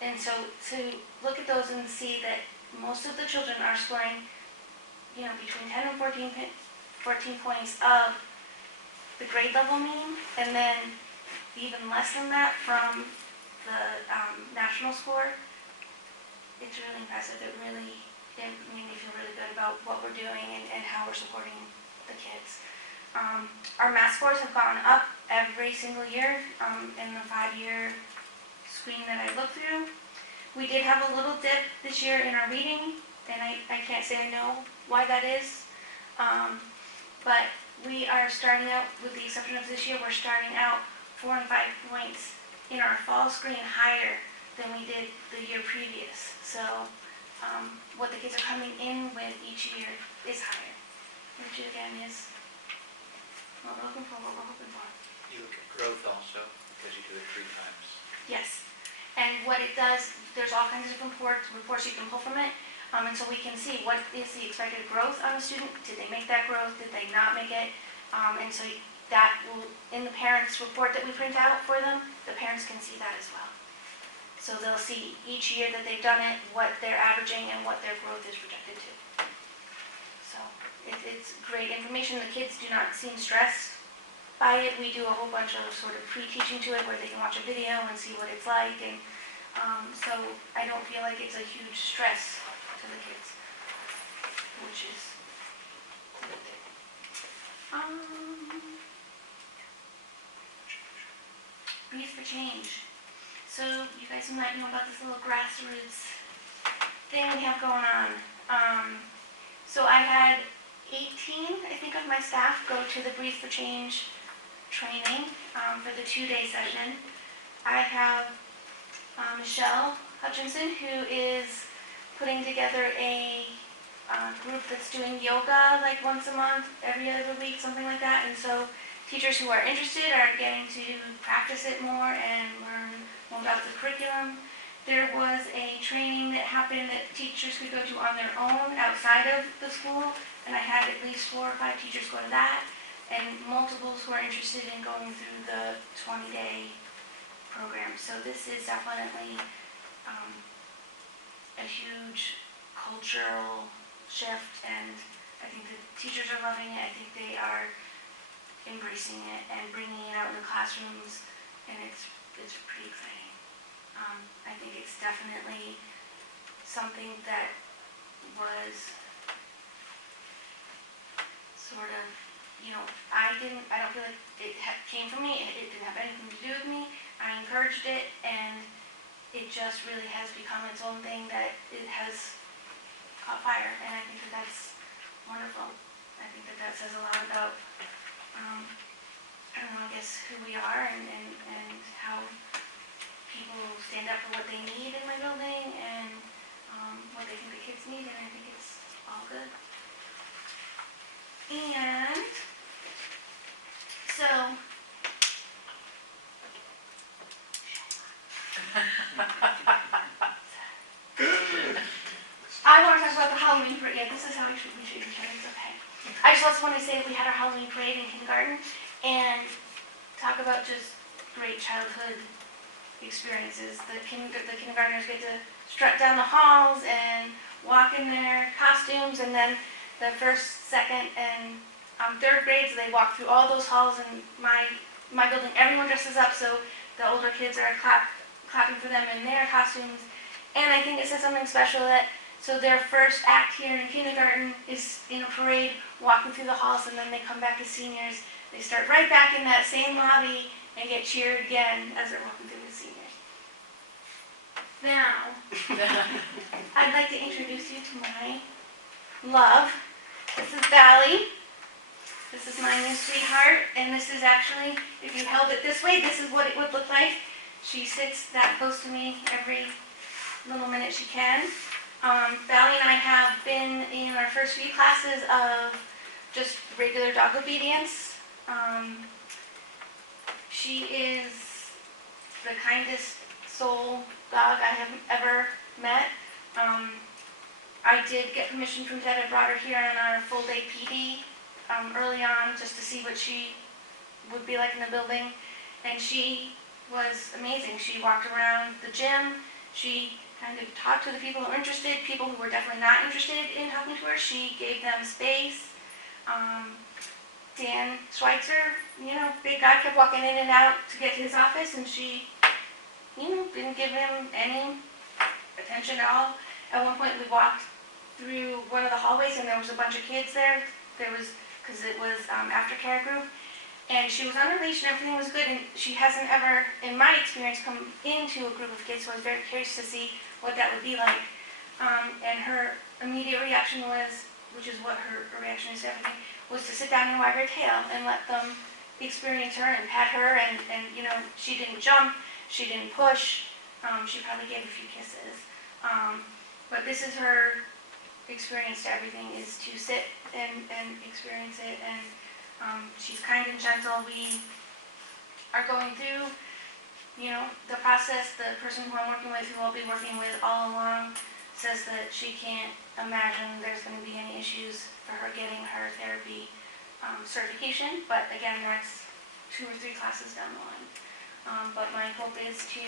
And so to look at those and see that most of the children are scoring, between 10 and 14 points of the grade level mean, and then even less than that from the national score, it's really impressive. It made me feel really good about what we're doing and how we're supporting the kids. Our math scores have gone up every single year in the 5-year screen that I looked through. We did have a little dip this year in our reading, and I can't say I know why that is. But we are starting out, with the exception of this year, we're starting out 4 and 5 points in our fall screen higher than we did the year previous. So what the kids are coming in with each year is higher, which again is what we're looking for, what we're hoping for. You look at growth also, because you do it 3 times. Yes. And what it does, there's all kinds of different reports you can pull from it. And so we can see what is the expected growth on a student. Did they make that growth? Did they not make it? And so that will, in the parents' report that we print out for them, the parents can see that as well. So they'll see each year that they've done it, what they're averaging and what their growth is projected to. So it's great information. The kids do not seem stressed by it. We do a whole bunch of sort of pre-teaching to it where they can watch a video and see what it's like. And so I don't feel like it's a huge stress to the kids, which is a good thing. Breathe for Change. So you guys might know about this little grassroots thing we have going on. So I had 18, I think, of my staff go to the Breathe for Change training for the 2-day session. I have Michelle Hutchinson, who is putting together a group that's doing yoga like once a month, every other week, something like that. And so teachers who are interested are getting to practice it more and learn more about the curriculum. There was a training that happened that teachers could go to on their own outside of the school, and I had at least 4 or 5 teachers go to that, and multiples who are interested in going through the 20-day program. So this is definitely a huge cultural shift, and I think the teachers are loving it. I think they are embracing it and bringing it out in the classrooms, and it's pretty exciting. I think it's definitely something that was sort of, I don't feel like it came from me. It didn't have anything to do with me. I encouraged it, and it just really has become its own thing that it has caught fire, and I think that that's wonderful. I think that says a lot about, I guess who we are and how people stand up for what they need in my building and what they think the kids need, and I think it's all good. And so, I want to talk about about the Halloween parade, yeah, this is how we should each other, it's okay. I just also want to say we had our Halloween parade in kindergarten and talk about just great childhood experiences. The kindergartners get to strut down the halls and walk in their costumes, and then the first, second, and third grades, they walk through all those halls in my building. Everyone dresses up, so the older kids are clapping for them in their costumes. And I think it says something special that, so their first act here in kindergarten is in a parade, walking through the halls, and then they come back as seniors. They start right back in that same lobby and get cheered again as they're walking through as seniors. Now, I'd like to introduce you to my love. This is Valley. This is my new sweetheart, and this is actually, if you held it this way, this is what it would look like. She sits that close to me every little minute she can. Valley and I have been in our first few classes of just regular dog obedience. She is the kindest soul dog I have ever met. I did get permission from Ted. I brought her here on our full day PD early on just to see what she would be like in the building. And she was amazing. She walked around the gym. She kind of talked to the people who were interested, people who were definitely not interested in talking to her. She gave them space. Dan Schweitzer, big guy, kept walking in and out to get to his office, and she, didn't give him any attention at all. At one point, we walked through one of the hallways, and there was a bunch of kids there. Because it was aftercare group, and she was on her leash, and everything was good, and she hasn't ever, in my experience, come into a group of kids, so I was very curious to see what that would be like. And her immediate reaction was, which is what her reaction is to everything, was to sit down and wag her tail and let them experience her and pet her, and she didn't jump, she didn't push, she probably gave a few kisses. But this is her experience to everything, is to sit and experience it, and she's kind and gentle. We are going through, the process. The person who I'm working with, who I'll be working with all along, says that she can't imagine there's going to be any issues for her getting her therapy certification, but again, that's 2 or 3 classes down the line. But my hope is to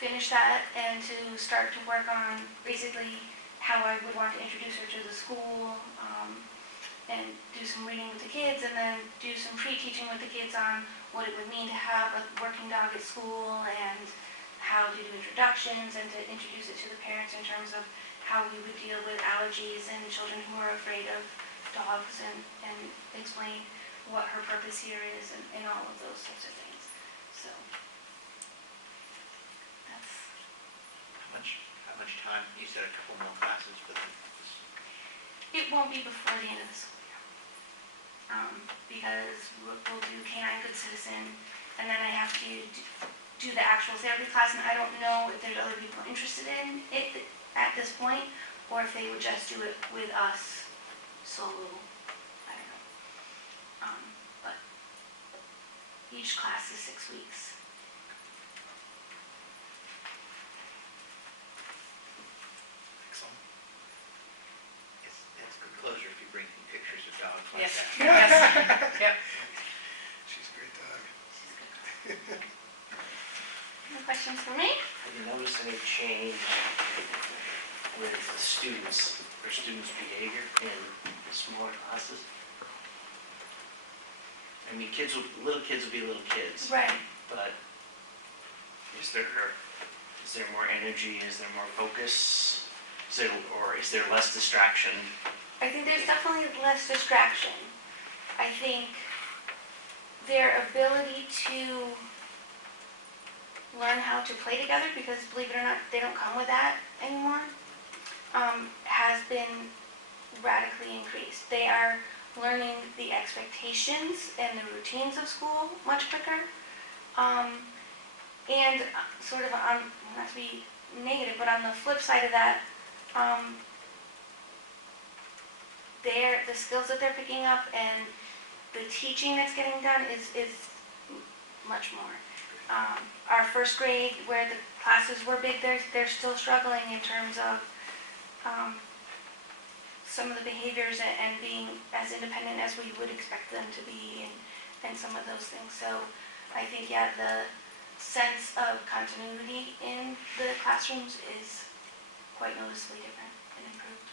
finish that and to start to work on basically how I would want to introduce her to the school, and do some reading with the kids, and then do some pre-teaching with the kids on what it would mean to have a working dog at school, and how to do introductions, and to introduce it to the parents in terms of how we would deal with allergies and children who are afraid of dogs, and explain what her purpose here is, and all of those sorts of things. So, that's... How much time? You said a couple more classes, but It won't be before the end of the school year. Because we'll do Canine Good Citizen, and then I have to do the actual therapy class, and I don't know if there's other people interested in it at this point, or if they would just do it with us solo. I don't know. But each class is 6 weeks. Excellent. it's good closure if you bring pictures of dogs like Yes. that. Yes. Yep. She's a great dog. Any questions for me? Have you noticed any change with the students' behavior in the smaller classes? I mean, little kids will be little kids, Right. but is there more energy? Is there more focus? Or is there less distraction? I think there's definitely less distraction. I think their ability to learn how to play together, because believe it or not, they don't come with that anymore, has been radically increased. They are learning the expectations and the routines of school much quicker. And sort of on, not to be negative, but on the flip side of that, the skills that they're picking up and the teaching that's getting done is much more. Our first grade, where the classes were big, they're still struggling in terms of some of the behaviors and being as independent as we would expect them to be and some of those things. So I think, yeah, the sense of continuity in the classrooms is quite noticeably different and improved.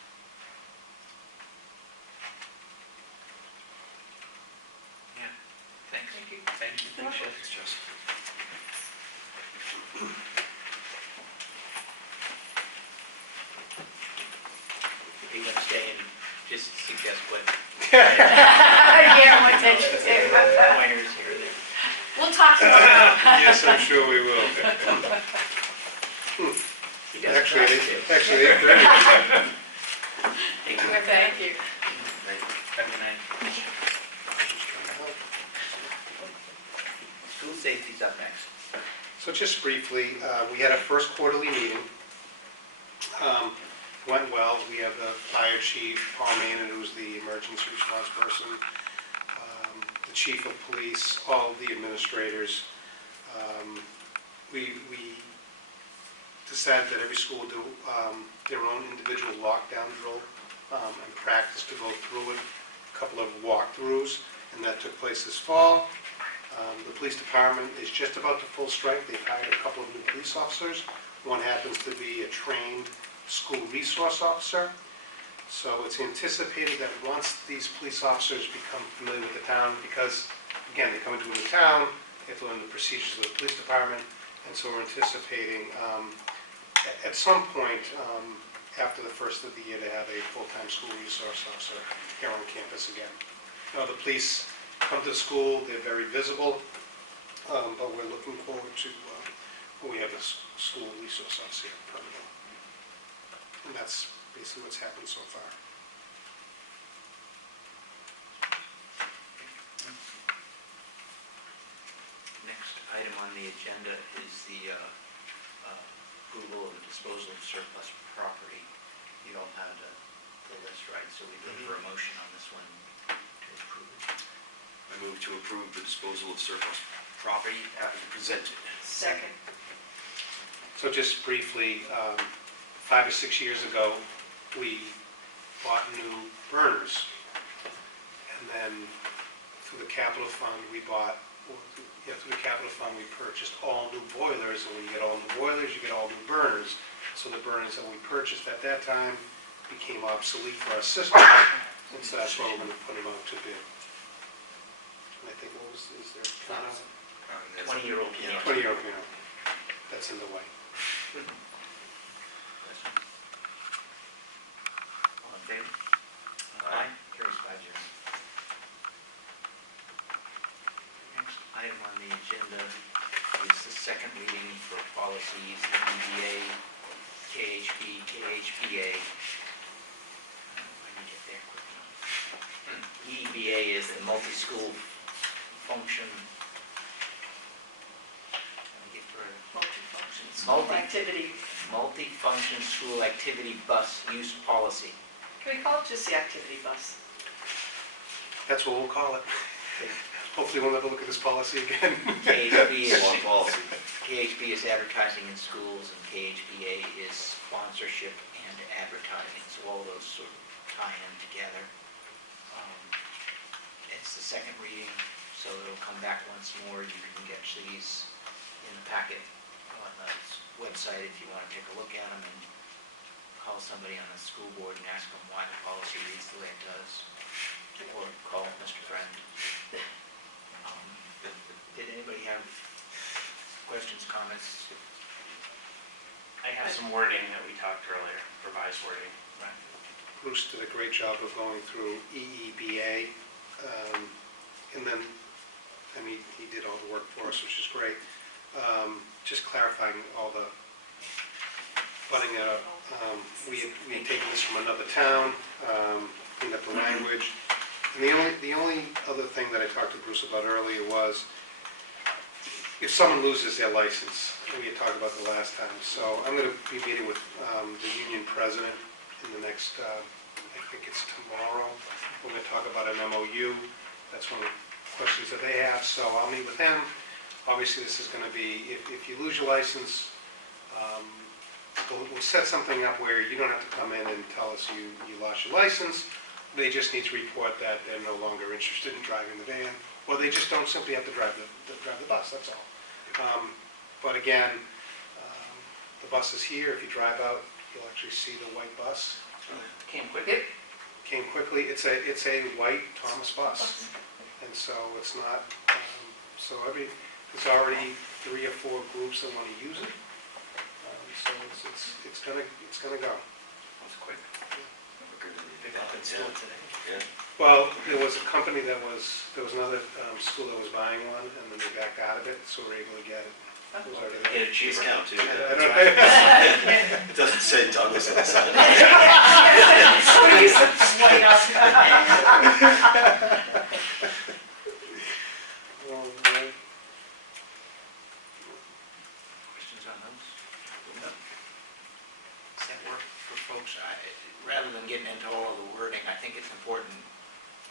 Thanks. Thank you. Thank you. Appreciate it. It's just. Are you gonna stay and just suggest what Yeah, what attention to. pointers here or there? We'll talk tomorrow. Yes, I'm sure we will. He does Actually, try to. actually, 8:30. Thank you. Thank you. Have a good night. School safety's up next. So just briefly, we had our first quarterly meeting. Went well. We have the fire chief, Paul Manon, who's the emergency response person, the chief of police, all the administrators. We decided that every school will do their own individual lockdown drill and practice to go through it, a couple of walkthroughs, and that took place this fall. The police department is just about to full strength. They've hired a couple of new police officers. One happens to be a trained school resource officer. So it's anticipated that once these police officers become familiar with the town, because, again, they come into a new town, they have to learn the procedures of the police department, and so we're anticipating at some point after the first of the year to have a full-time school resource officer here on campus again. The police come to the school, they're very visible, but we're looking forward to when we have a school resource officer permanent. And that's basically what's happened so far. Next item on the agenda is the approval of the disposal of surplus property. You don't have the list, right? So we look for a motion on this one to approve it. I move to approve the disposal of surplus property as presented. Second. So just briefly, 5 or 6 years ago, we bought new burners. And then through the capital fund, we purchased all new boilers. And when you get all new boilers, you get all new burners. So the burners that we purchased at that time became obsolete for our system. And so that's why we're going to put them out to bid. And I think, is there? 20-year-old piano. 20-year-old piano. That's in the way. All in favor? Aye. Carries 5-0. Next item on the agenda is the second reading for policies, EBA, KHP, KHPA. I can get there quick enough. EBA is the multi-school function. Let me get further. Multifunction school activity. Multi-function school activity bus use policy. Can we call it just the activity bus? That's what we'll call it. Hopefully we'll never look at this policy again. KHP is, One policy. KHP is advertising in schools, and KHPA is sponsorship and advertising, so all those sort of tie in together. It's the second reading, so it'll come back once more. You can get these in the packet on the website if you want to take a look at them, and call somebody on the school board and ask them why the policy reads the way it does, or call Mr. Friend. Did anybody have questions, comments? I have some wording that we talked earlier, revised wording. Right. Bruce did a great job of going through EEBA, and then, he did all the work for us, which is great. Just clarifying all the, butting it up. We had taken this from another town, cleaned up the language. And the only other thing that I talked to Bruce about earlier was, if someone loses their license, we had talked about the last time, so I'm going to be meeting with the union president in the next, I think it's tomorrow. We're going to talk about an MOU. That's one of the questions that they have, so I'll meet with him. Obviously, this is going to be, if you lose your license, we'll set something up where you don't have to come in and tell us you lost your license. They just need to report that they're no longer interested in driving the van, or they just don't simply have to drive the bus, that's all. But again, the bus is here. If you drive out, you'll actually see the white bus. Came quick. Came quickly. It's a white Thomas bus, and so it's not. So there's already 3 or 4 groups that want to use it. So it's gonna go. That's quick. Pick up in school today. Well, there was a company there was another school that was buying one, and then they backed out of it, so we're able to get it. It was already there. Get a cheese count too. I don't- It doesn't say Douglas on the side. Please, white up. Questions on those? Does that work for folks? Rather than getting into all of the wording, I think it's important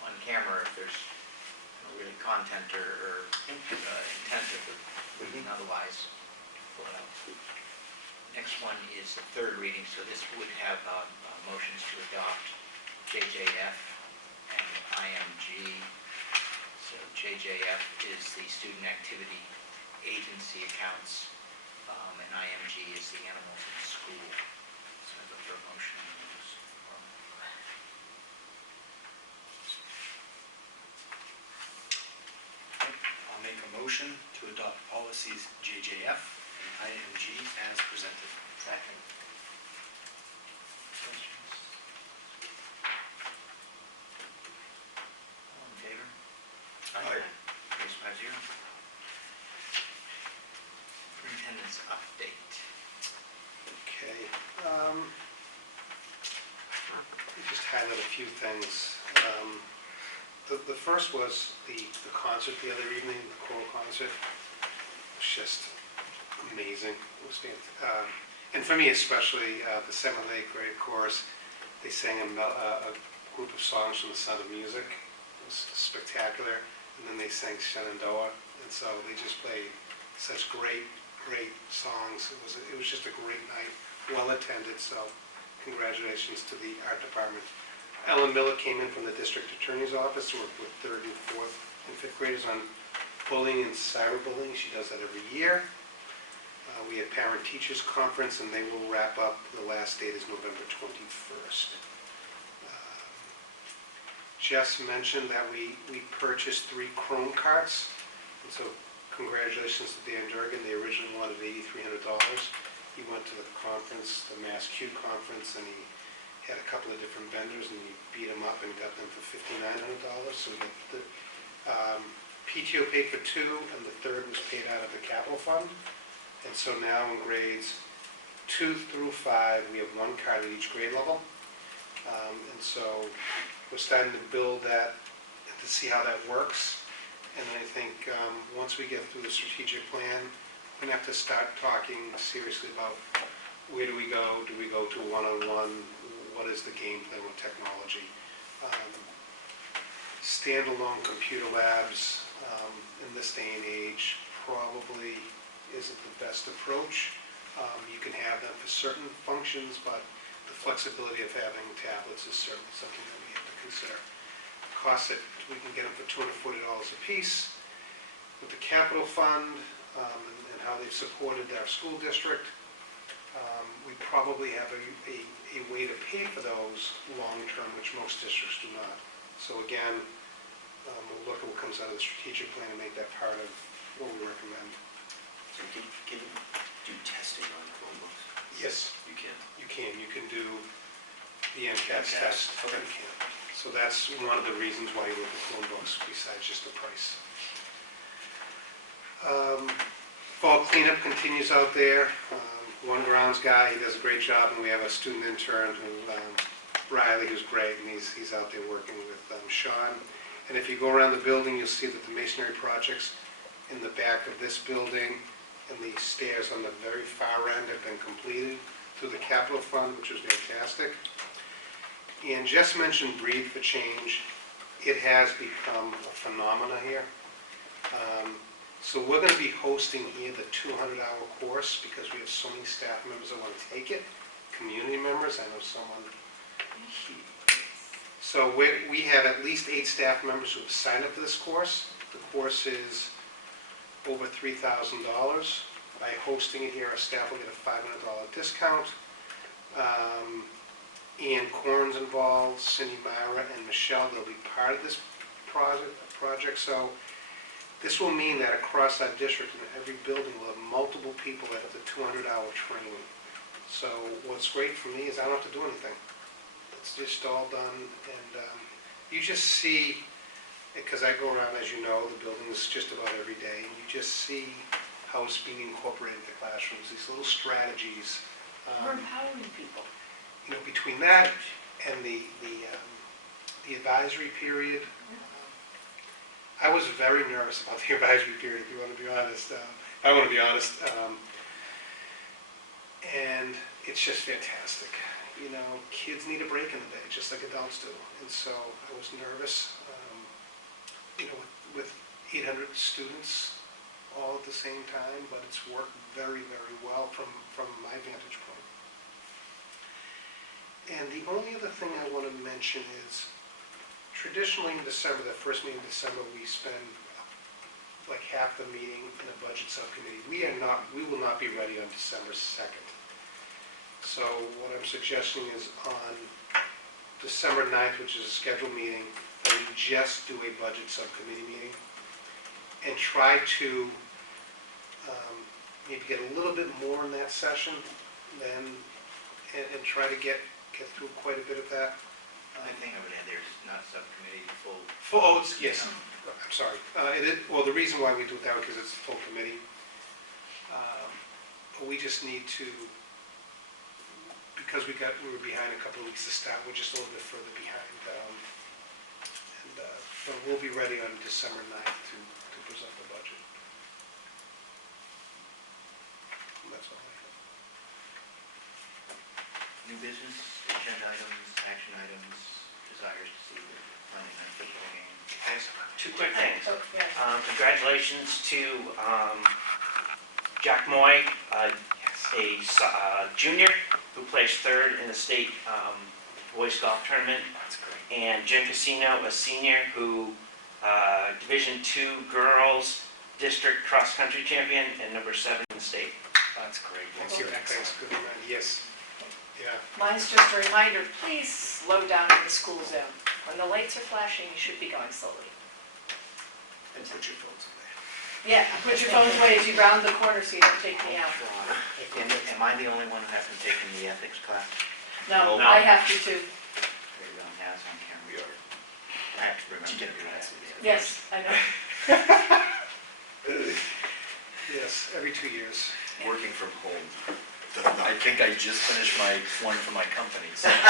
on camera if there's really content or intent that we can otherwise pull it out. Next one is the third reading, so this would have motions to adopt JJF and IMG. So JJF is the Student Activity Agency accounts, and IMG is the Animals in School. So I look for a motion on those. I'll make a motion to adopt policies JJF and IMG as presented. Second. Questions? All in favor? Aye. Carries 5-0. Superintendent's update. Okay. Let me just highlight a few things. The first was the concert the other evening, the choral concert. It was just amazing. It was and for me especially, the 7th and 8th grade chorus, they sang a group of songs from The Sound of Music. It was spectacular. And then they sang Shenandoah. And so they just played such great songs. It was just a great night, well attended. So congratulations to the art department. Ellen Miller came in from the district attorney's office to work with 3rd and 4th and 5th graders on bullying and cyberbullying. She does that every year. We had parent-teachers conference, and they will wrap up. The last date is November 21st. Jess mentioned that we purchased 3 Chrome carts, and so congratulations to Dan Durgan. They originally wanted $8,300. He went to the conference, the Mass Q conference, and he had a couple of different vendors, and he beat them up and got them for $5,900. So we got the PTO paid for 2, and the 3rd was paid out of the capital fund. And so now in grades 2 through 5, we have 1 cart at each grade level. And so we're starting to build that to see how that works. And I think once we get through the strategic plan, we're going to have to start talking seriously about where do we go? Do we go to one-on-one? What is the game plan with technology? Standalone computer labs in this day and age probably isn't the best approach. You can have them for certain functions, but the flexibility of having tablets is certainly something that we have to consider. Costs that we can get them for $240 a piece. With the capital fund and how they've supported our school district, we probably have a way to pay for those long-term, which most districts do not. So again, we'll look at what comes out of the strategic plan and make that part of what we recommend. So can you do testing on Chromebooks? Yes, You can. you can. You can do the MCAS test. Okay. You can. So that's one of the reasons why you look at Chromebooks besides just the price. Fall cleanup continues out there. One grounds guy, he does a great job, and we have a student intern who, Riley, who's great, and he's out there working with Sean. And if you go around the building, you'll see that the masonry projects in the back of this building and the stairs on the very far end have been completed through the capital fund, which was fantastic. And Jess mentioned Breathe for Change. It has become a phenomena here. So we're gonna be hosting here the 200-hour course because we have so many staff members that want to take it, community members, I know someone. So we have at least 8 staff members who have signed up for this course. The course is over $3,000. By hosting it here, our staff will get a $500 discount. Ann Corn's involved, Cindy Myra, and Michelle, they'll be part of this project. So this will mean that across our district, in every building, we'll have multiple people that have the 200-hour training. So what's great for me is I don't have to do anything. It's just all done, and you just see, because I go around, as you know, the buildings just about every day, and you just see how it's being incorporated into classrooms, these little strategies. We're empowering people. You know, between that and the advisory period, I was very nervous about the advisory period, if you want to be honest. I want to be honest. And it's just fantastic. You know, kids need a break in the day, just like adults do. And so I was nervous, you know, with 800 students all at the same time, but it's worked very, very well from my vantage point. And the only other thing I want to mention is, traditionally in December, the first meeting in December, we spend like half the meeting in a budget subcommittee. We will not be ready on December 2nd. So what I'm suggesting is on December 9th, which is a scheduled meeting, that we just do a budget subcommittee meeting and try to maybe get a little bit more in that session and try to get through quite a bit of that. I think I would add there's not subcommittee, full. Oh, yes, I'm sorry. Well, the reason why we do it that way because it's a full committee. We just need to, because we were behind a couple of weeks to start, we're just a little bit further behind. But we'll be ready on December 9th to present the budget. And that's all I have. New business, agenda items, action items, desires to see the Monday night football game. Two quick things. Oh, yeah. Congratulations to Jack Moy, a junior who placed third in the state boys golf tournament. That's great. And Jen Casino, a senior who Division II girls district cross country champion and number 7 in the state. That's great. Thanks, good man. Yes. Yeah. Mine's just a reminder, please slow down in the school zone. When the lights are flashing, you should be going slowly. And put your phones away. Yeah, put your phones away as you round the corner so you don't take me out. Am I the only one who hasn't taken the ethics class? No, No. I have to too. There you go, yeah, it's on camera. We are. I have to remember to do that. Yes, I know. Yes, every 2 years. Working from home. I think I just finished my one for my company, so it's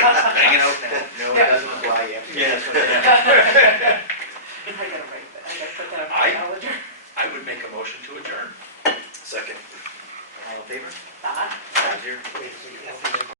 like hanging out now. No, it doesn't apply yet. Yeah. I gotta write that, I gotta put that on my calendar. I would make a motion to adjourn. Second. All in favor? Bye. 5-0.